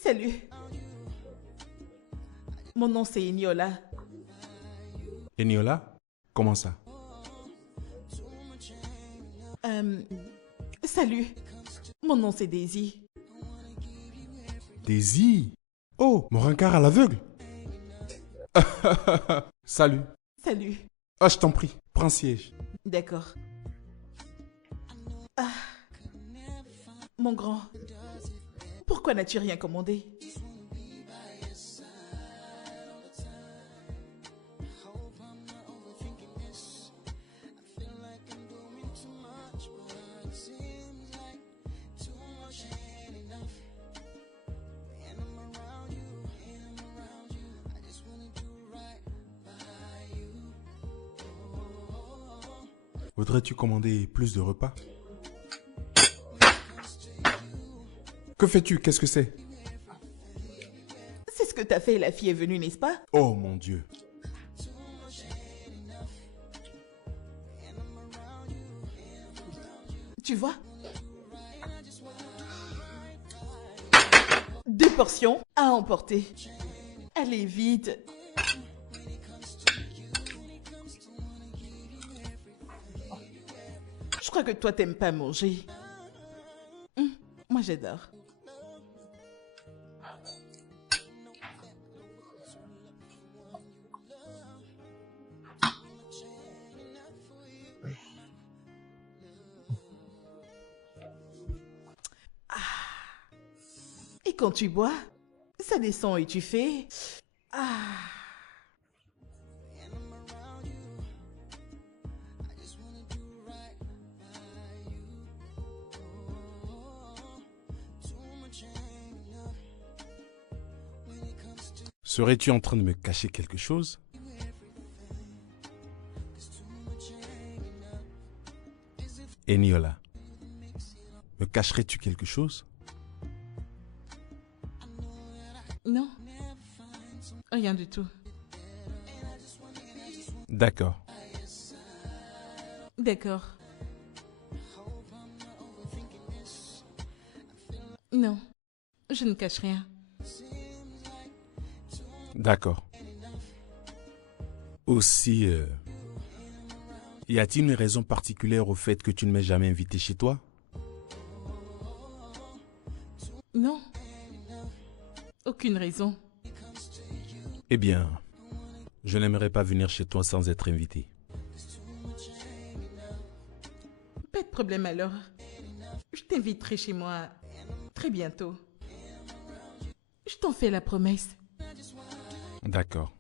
Salut. Mon nom c'est Eniola. Eniola? Comment ça? Salut. Mon nom c'est Daisy. Daisy? Oh, mon rencard à l'aveugle. Salut. Salut. Ah, je t'en prie, prends siège. D'accord. Mon grand, pourquoi n'as-tu rien commandé? Voudrais-tu commander plus de repas? Que fais-tu? Qu'est-ce que c'est? C'est ce que t'as fait, la fille est venue, n'est-ce pas? Oh mon Dieu. Tu vois? 2 portions à emporter. Allez, vite. Je crois que toi, t'aimes pas manger. Moi, j'adore. Et quand tu bois, ça descend et tu fais... Serais-tu en train de me cacher quelque chose? Eniola, me cacherais-tu quelque chose? Non, rien du tout. D'accord. D'accord. Non, je ne cache rien. D'accord. Aussi, y a-t-il une raison particulière au fait que tu ne m'aies jamais invité chez toi? Non. Aucune raison. Eh bien, je n'aimerais pas venir chez toi sans être invité. Pas de problème alors. Je t'inviterai chez moi très bientôt. Je t'en fais la promesse. D'accord.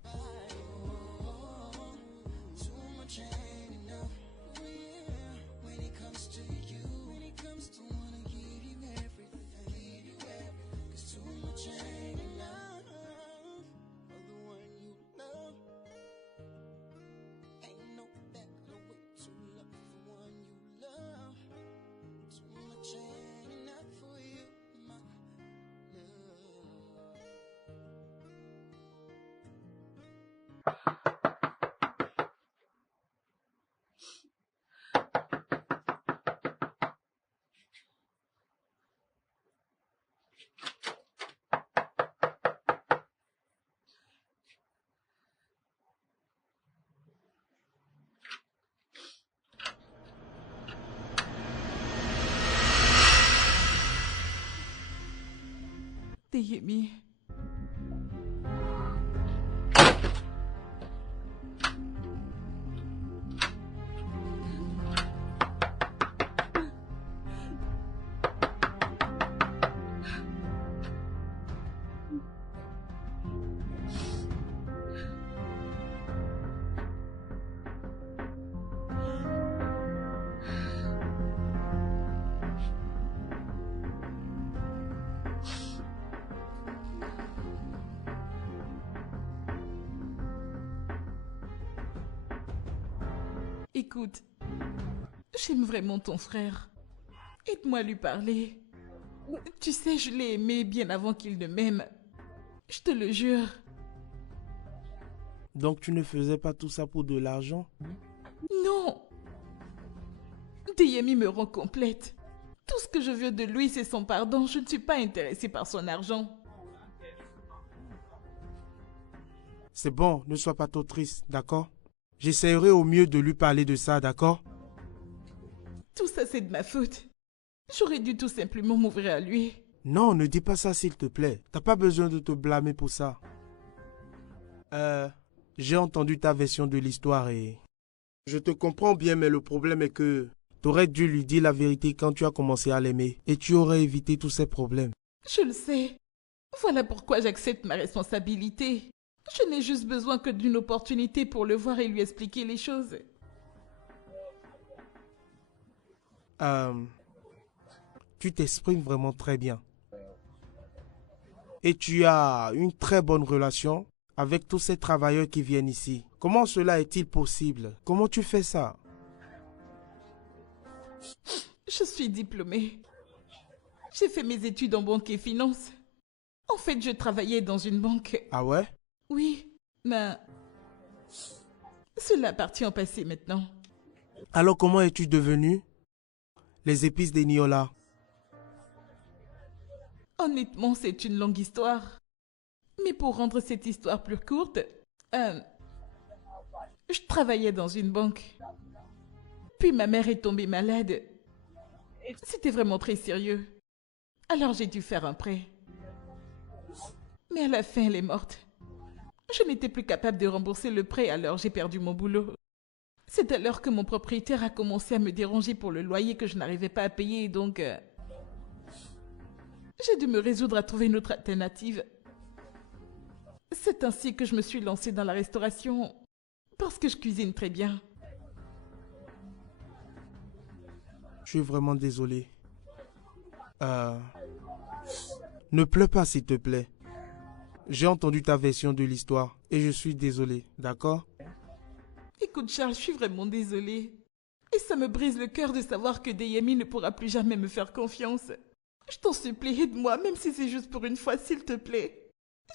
Deyemi. Écoute, j'aime vraiment ton frère. Aide-moi à lui parler. Tu sais, je l'ai aimé bien avant qu'il ne m'aime. Je te le jure. Donc tu ne faisais pas tout ça pour de l'argent? Non. Deyemi me rend complète. Tout ce que je veux de lui, c'est son pardon. Je ne suis pas intéressée par son argent. C'est bon, ne sois pas trop triste, d'accord? J'essaierai au mieux de lui parler de ça, d'accord? Tout ça, c'est de ma faute. J'aurais dû tout simplement m'ouvrir à lui. Non, ne dis pas ça s'il te plaît. T'as pas besoin de te blâmer pour ça. J'ai entendu ta version de l'histoire et... Je te comprends bien, mais le problème est que... T'aurais dû lui dire la vérité quand tu as commencé à l'aimer et tu aurais évité tous ces problèmes. Je le sais. Voilà pourquoi j'accepte ma responsabilité. Je n'ai juste besoin que d'une opportunité pour le voir et lui expliquer les choses. Tu t'exprimes vraiment très bien. Et tu as une très bonne relation avec tous ces travailleurs qui viennent ici. Comment cela est-il possible? Comment tu fais ça? Je suis diplômée. J'ai fait mes études en banque et finance. En fait, je travaillais dans une banque. Ah ouais? Oui, mais cela appartient au passé maintenant. Alors comment es-tu devenu les épices des Niola? Honnêtement, c'est une longue histoire. Mais pour rendre cette histoire plus courte, je travaillais dans une banque. Puis ma mère est tombée malade. C'était vraiment très sérieux. Alors j'ai dû faire un prêt. Mais à la fin, elle est morte. Je n'étais plus capable de rembourser le prêt, alors j'ai perdu mon boulot. C'est alors que mon propriétaire a commencé à me déranger pour le loyer que je n'arrivais pas à payer, donc... j'ai dû me résoudre à trouver une autre alternative. C'est ainsi que je me suis lancée dans la restauration, parce que je cuisine très bien. Je suis vraiment désolé. Ne pleure pas, s'il te plaît. J'ai entendu ta version de l'histoire et je suis désolé, d'accord? Écoute Charles, je suis vraiment désolée. Et ça me brise le cœur de savoir que Deyemi ne pourra plus jamais me faire confiance. Je t'en supplie, aide-moi, même si c'est juste pour une fois, s'il te plaît.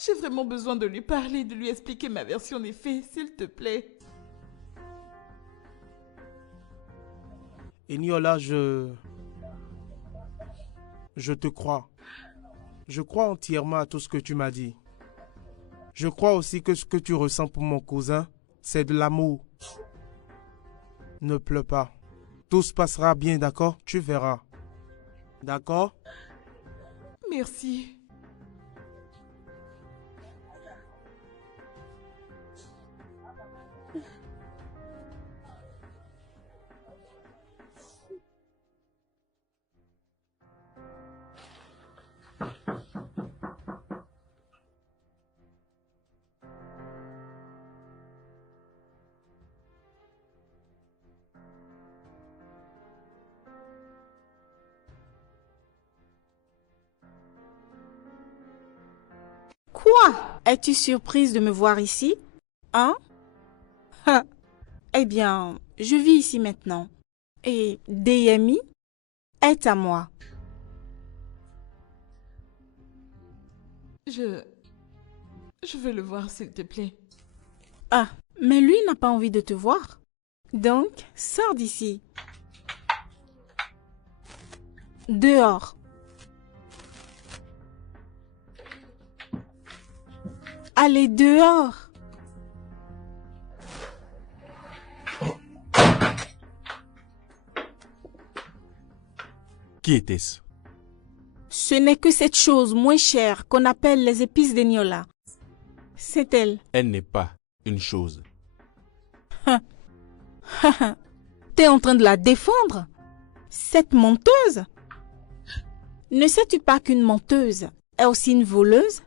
J'ai vraiment besoin de lui parler, de lui expliquer ma version des faits, s'il te plaît. Eniola, je te crois. Je crois entièrement à tout ce que tu m'as dit. Je crois aussi que ce que tu ressens pour mon cousin, c'est de l'amour. Ne pleure pas. Tout se passera bien, d'accord? Tu verras. D'accord? Merci. Quoi? Es-tu surprise de me voir ici? Hein? Ha. Eh bien, je vis ici maintenant. Et Deyemi est à moi. Je veux le voir, s'il te plaît. Ah, mais lui n'a pas envie de te voir. Donc, sors d'ici. Dehors. Allez dehors. Qui était-ce? Ce n'est que cette chose moins chère qu'on appelle les épices d'Eniola. C'est elle. Elle n'est pas une chose. T'es en train de la défendre? Cette menteuse? Ne sais-tu pas qu'une menteuse est aussi une voleuse?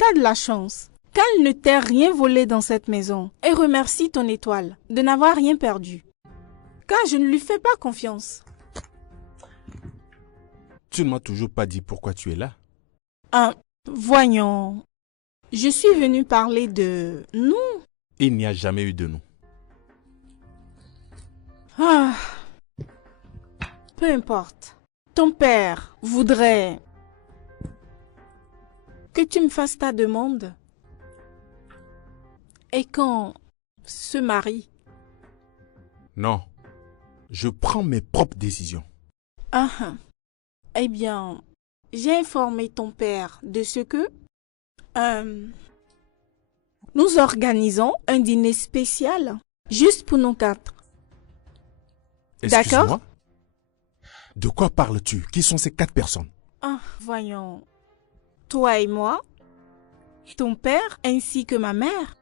T'as de la chance qu'elle ne t'ait rien volé dans cette maison et remercie ton étoile de n'avoir rien perdu. Car je ne lui fais pas confiance. Tu ne m'as toujours pas dit pourquoi tu es là. Ah, voyons. Je suis venue parler de nous. Il n'y a jamais eu de nous. Ah, peu importe. Ton père voudrait que tu me fasses ta demande. Et qu'on se marie. Non. Je prends mes propres décisions. Ah, eh bien, j'ai informé ton père de ce que nous organisons un dîner spécial juste pour nous quatre. Excuse-moi. D'accord? De quoi parles-tu? Qui sont ces 4 personnes? Ah, voyons. Toi et moi, ton père ainsi que ma mère.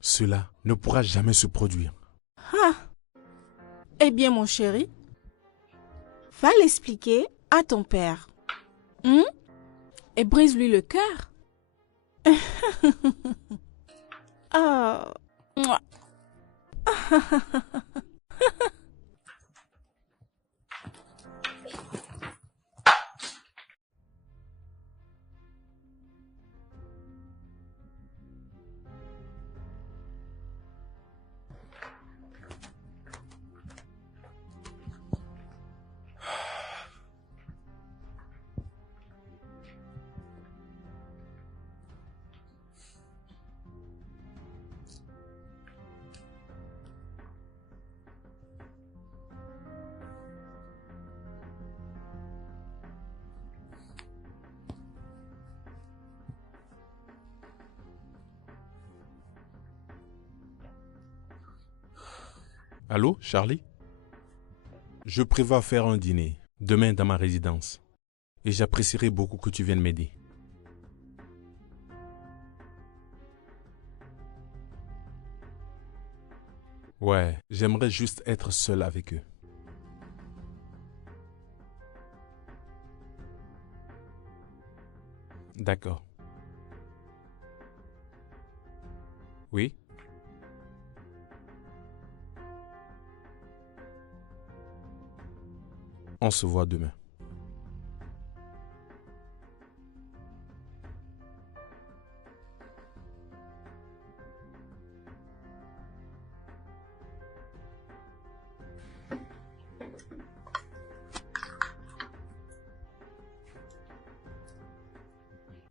Cela ne pourra jamais se produire. Ah. Eh bien, mon chéri, va l'expliquer à ton père. Et brise-lui le cœur. Ah. Mouah. Allô, Charlie? Je prévois faire un dîner demain dans ma résidence. Et j'apprécierais beaucoup que tu viennes m'aider. Ouais, j'aimerais juste être seul avec eux. D'accord. Oui? On se voit demain.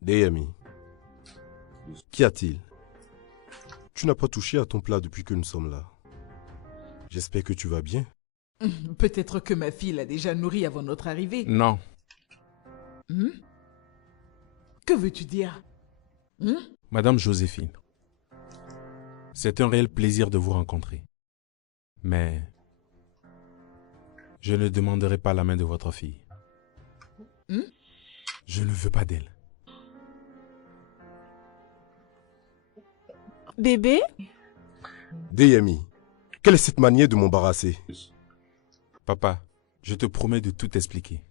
Deyemi, qu'y a-t-il? Tu n'as pas touché à ton plat depuis que nous sommes là. J'espère que tu vas bien. Peut-être que ma fille l'a déjà nourri avant notre arrivée. Non. Que veux-tu dire? Madame Joséphine, c'est un réel plaisir de vous rencontrer. Mais je ne demanderai pas la main de votre fille. Je ne veux pas d'elle. Bébé? Deyemi, quelle est cette manière de m'embarrasser? Papa, je te promets de tout expliquer.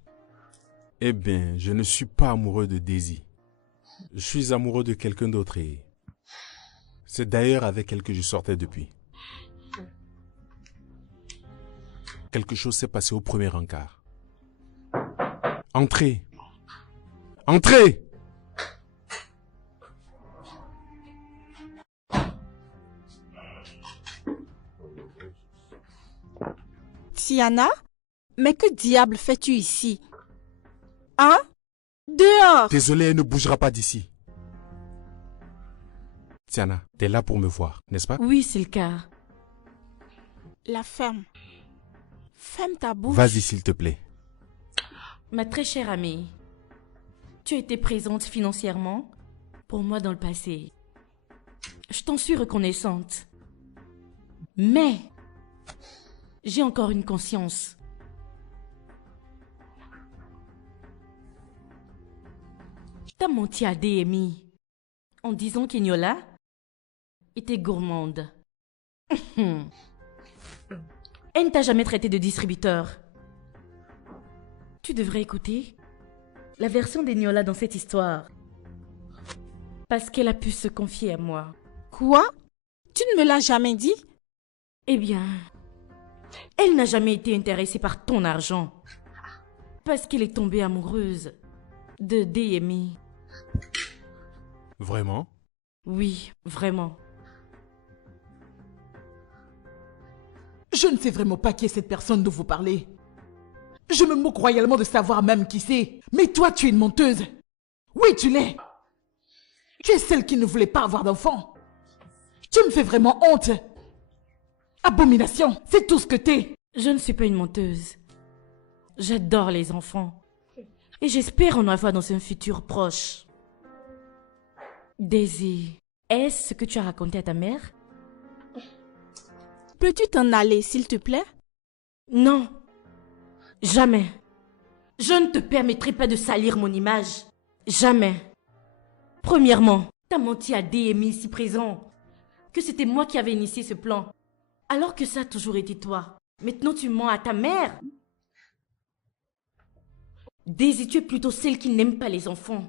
Eh bien, je ne suis pas amoureux de Daisy. Je suis amoureux de quelqu'un d'autre et c'est d'ailleurs avec elle que je sortais depuis. Quelque chose s'est passé au premier encart. Entrez! Entrez! Tiana? Mais que diable fais-tu ici? Hein? Dehors! Désolé, elle ne bougera pas d'ici. Tiana, t'es là pour me voir, n'est-ce pas? Oui, c'est le cas. La ferme. Ferme ta bouche. Vas-y, s'il te plaît. Ma très chère amie, tu as été présente financièrement pour moi dans le passé. Je t'en suis reconnaissante. Mais j'ai encore une conscience. T'as menti à Deyemi en disant qu'Eniola était gourmande. Elle ne t'a jamais traité de distributeur. Tu devrais écouter la version d'Eniola dans cette histoire. Parce qu'elle a pu se confier à moi. Quoi? Tu ne me l'as jamais dit? Eh bien, elle n'a jamais été intéressée par ton argent. Parce qu'elle est tombée amoureuse de Deyemi. Vraiment? Oui, vraiment. Je ne sais vraiment pas qui est cette personne dont vous parlez. Je me moque royalement de savoir même qui c'est. Mais toi, tu es une menteuse. Oui, tu l'es. Tu es celle qui ne voulait pas avoir d'enfant. Tu me fais vraiment honte. Abomination, c'est tout ce que t'es. Je ne suis pas une menteuse. J'adore les enfants. Et j'espère en avoir dans un futur proche. Daisy, est-ce ce que tu as raconté à ta mère? Peux-tu t'en aller, s'il te plaît? Non. Jamais. Je ne te permettrai pas de salir mon image. Jamais. Premièrement, t'as menti à Deyemi ici présent que c'était moi qui avais initié ce plan. Alors que ça a toujours été toi. Maintenant tu mens à ta mère. Daisy, tu es plutôt celle qui n'aime pas les enfants.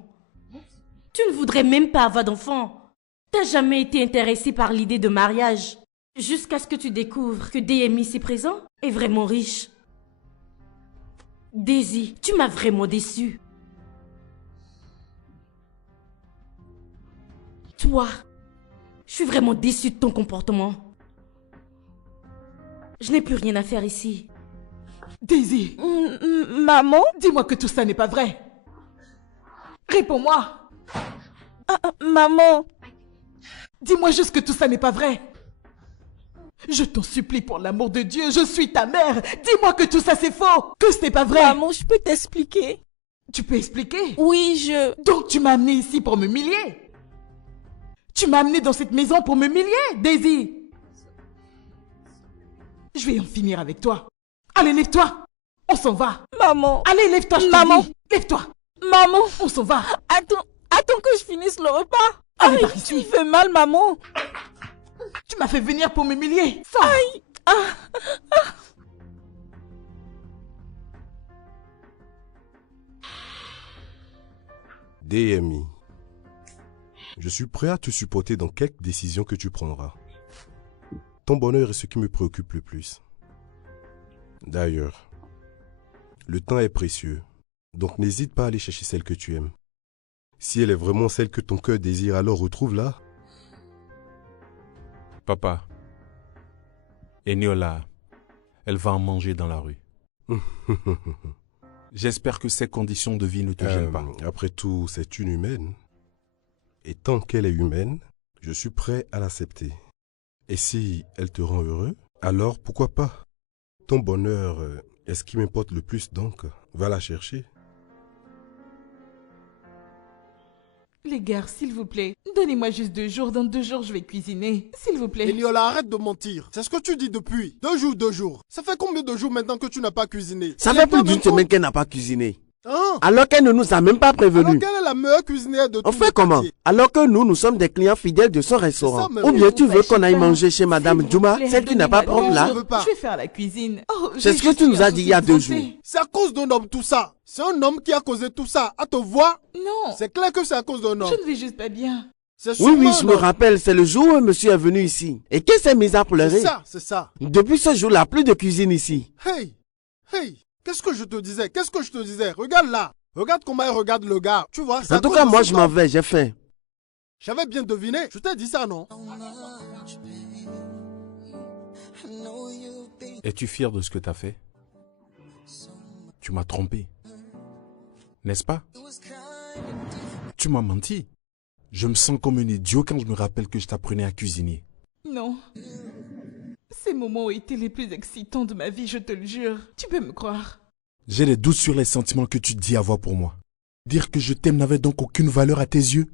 Tu ne voudrais même pas avoir d'enfants. T'as jamais été intéressée par l'idée de mariage. Jusqu'à ce que tu découvres que Deyemi ici présent est vraiment riche. Daisy, tu m'as vraiment déçue. Toi, je suis vraiment déçue de ton comportement. Je n'ai plus rien à faire ici. Daisy. Maman? Dis-moi que tout ça n'est pas vrai. Réponds-moi. Maman. Dis-moi juste que tout ça n'est pas vrai. Je t'en supplie pour l'amour de Dieu, je suis ta mère. Dis-moi que tout ça c'est faux, que ce n'est pas vrai. Maman, je peux t'expliquer. Tu peux expliquer? Oui, Donc tu m'as amené ici pour m'humilier? Tu m'as amené dans cette maison pour m'humilier, Daisy? Je vais en finir avec toi. Allez, lève-toi. On s'en va. Maman. Allez, lève-toi, je te dis. Lève-toi. Maman. On s'en va. Attends que je finisse le repas. Allez, par ici. Tu fais mal, maman. Tu m'as fait venir pour m'humilier. Aïe. Deyemi, je suis prêt à te supporter dans quelque décision que tu prendras. Ton bonheur est ce qui me préoccupe le plus. D'ailleurs, le temps est précieux, donc n'hésite pas à aller chercher celle que tu aimes. Si elle est vraiment celle que ton cœur désire, alors retrouve-la. Papa, Eniola, elle va en manger dans la rue. J'espère que ces conditions de vie ne te gênent pas. Après tout, c'est une humaine. Et tant qu'elle est humaine, je suis prêt à l'accepter. Et si elle te rend heureux, alors pourquoi pas? Ton bonheur est ce qui m'importe le plus, donc va la chercher. Les gars, s'il vous plaît, donnez-moi juste 2 jours. Dans 2 jours, je vais cuisiner. S'il vous plaît. Eniola, arrête de mentir. C'est ce que tu dis depuis. 2 jours. Ça fait combien de jours maintenant que tu n'as pas cuisiné? Ça fait plus d'une semaine qu'elle n'a pas cuisiné. Hein? Alors qu'elle ne nous a même pas prévenus. Alors qu'elle est la meilleure cuisinière de tout On fait comment? Alors que nous sommes des clients fidèles de son restaurant. Ou bien tu veux qu'on aille manger chez Madame Djouma, celle qui n'a pas propre là? Je vais faire la cuisine. Oh, c'est ce que tu nous as dit il y a 2 jours. C'est à cause d'un homme tout ça. C'est un homme qui a causé tout ça. À te voir? Non. C'est clair que c'est à cause d'un homme. Je ne vais juste pas bien. Oui, je me rappelle. C'est le jour où un monsieur est venu ici. Et qu'elle s'est mise à pleurer. C'est ça. Depuis ce jour-là, plus de cuisine ici. Hey. Qu'est-ce que je te disais? Regarde là. Regarde comment elle regarde le gars. Tu vois, en tout cas, moi, je m'en vais. J'ai faim. J'avais bien deviné. Je t'ai dit ça, non? Es-tu fier de ce que tu as fait? Tu m'as trompé. N'est-ce pas? Tu m'as menti. Je me sens comme un idiot quand je me rappelle que je t'apprenais à cuisiner. Non. Ces moments ont été les plus excitants de ma vie, je te le jure. Tu peux me croire. J'ai des doutes sur les sentiments que tu dis avoir pour moi. Dire que je t'aime n'avait donc aucune valeur à tes yeux?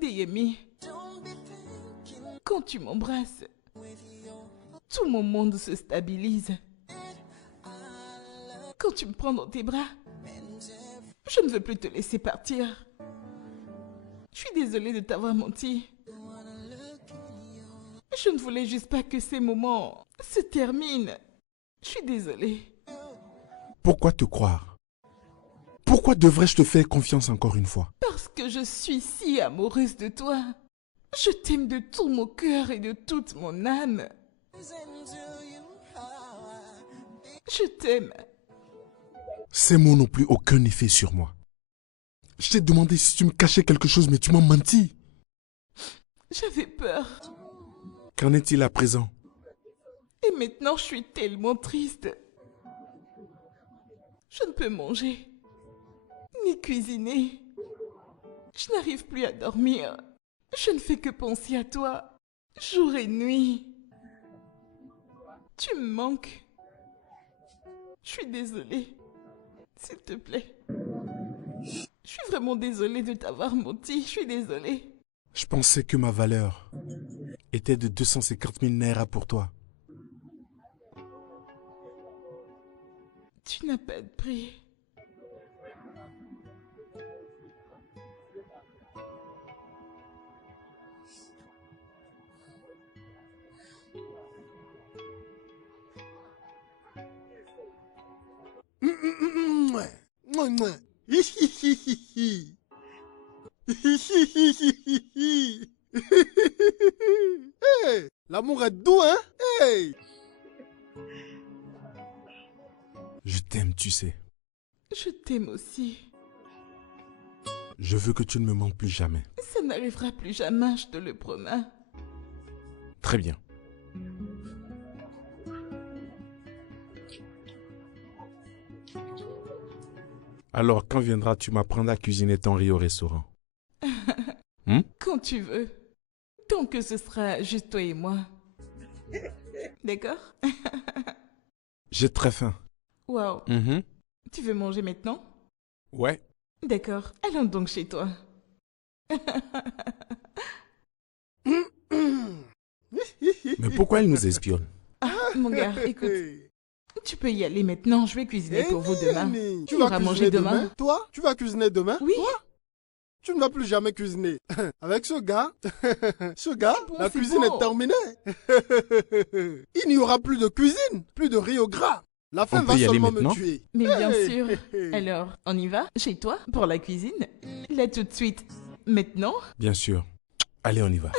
Deyemi, quand tu m'embrasses, tout mon monde se stabilise. Quand tu me prends dans tes bras, je ne veux plus te laisser partir. Je suis désolée de t'avoir menti. Je ne voulais juste pas que ces moments se terminent. Je suis désolée. Pourquoi te croire? Pourquoi devrais-je te faire confiance encore une fois? Parce que je suis si amoureuse de toi. Je t'aime de tout mon cœur et de toute mon âme. Je t'aime. Ces mots n'ont plus aucun effet sur moi. Je t'ai demandé si tu me cachais quelque chose, mais tu m'as menti. J'avais peur. Qu'en est-il à présent? Et maintenant, je suis tellement triste. Je ne peux manger, ni cuisiner. Je n'arrive plus à dormir. Je ne fais que penser à toi, jour et nuit. Tu me manques. Je suis désolée. S'il te plaît. Je suis vraiment désolée de t'avoir menti. Je suis désolée. Je pensais que ma valeur était de 250 000 naira pour toi. Tu n'as pas de prix. Hey, l'amour est doux, hein? Hey. Je t'aime, tu sais. Je t'aime aussi. Je veux que tu ne me mentes plus jamais. Ça n'arrivera plus jamais, je te le promets. Très bien. Alors, quand viendras-tu m'apprendre à cuisiner ton riz au restaurant? Quand tu veux. Tant que ce sera juste toi et moi. D'accord? J'ai très faim. Wow. Tu veux manger maintenant? Ouais. D'accord. Allons donc chez toi. Mais pourquoi il nous espionne? Mon gars, écoute. Tu peux y aller maintenant. Je vais cuisiner pour vous demain. Tu vas manger demain? Toi? Tu vas cuisiner demain? Oui. Toi? Tu ne vas plus jamais cuisiner. Avec ce gars, la cuisine est terminée. Il n'y aura plus de cuisine, plus de riz au gras. La faim va seulement me tuer. Mais bien sûr. Alors, on y va chez toi pour la cuisine? Là tout de suite. Maintenant? Bien sûr. Allez, on y va.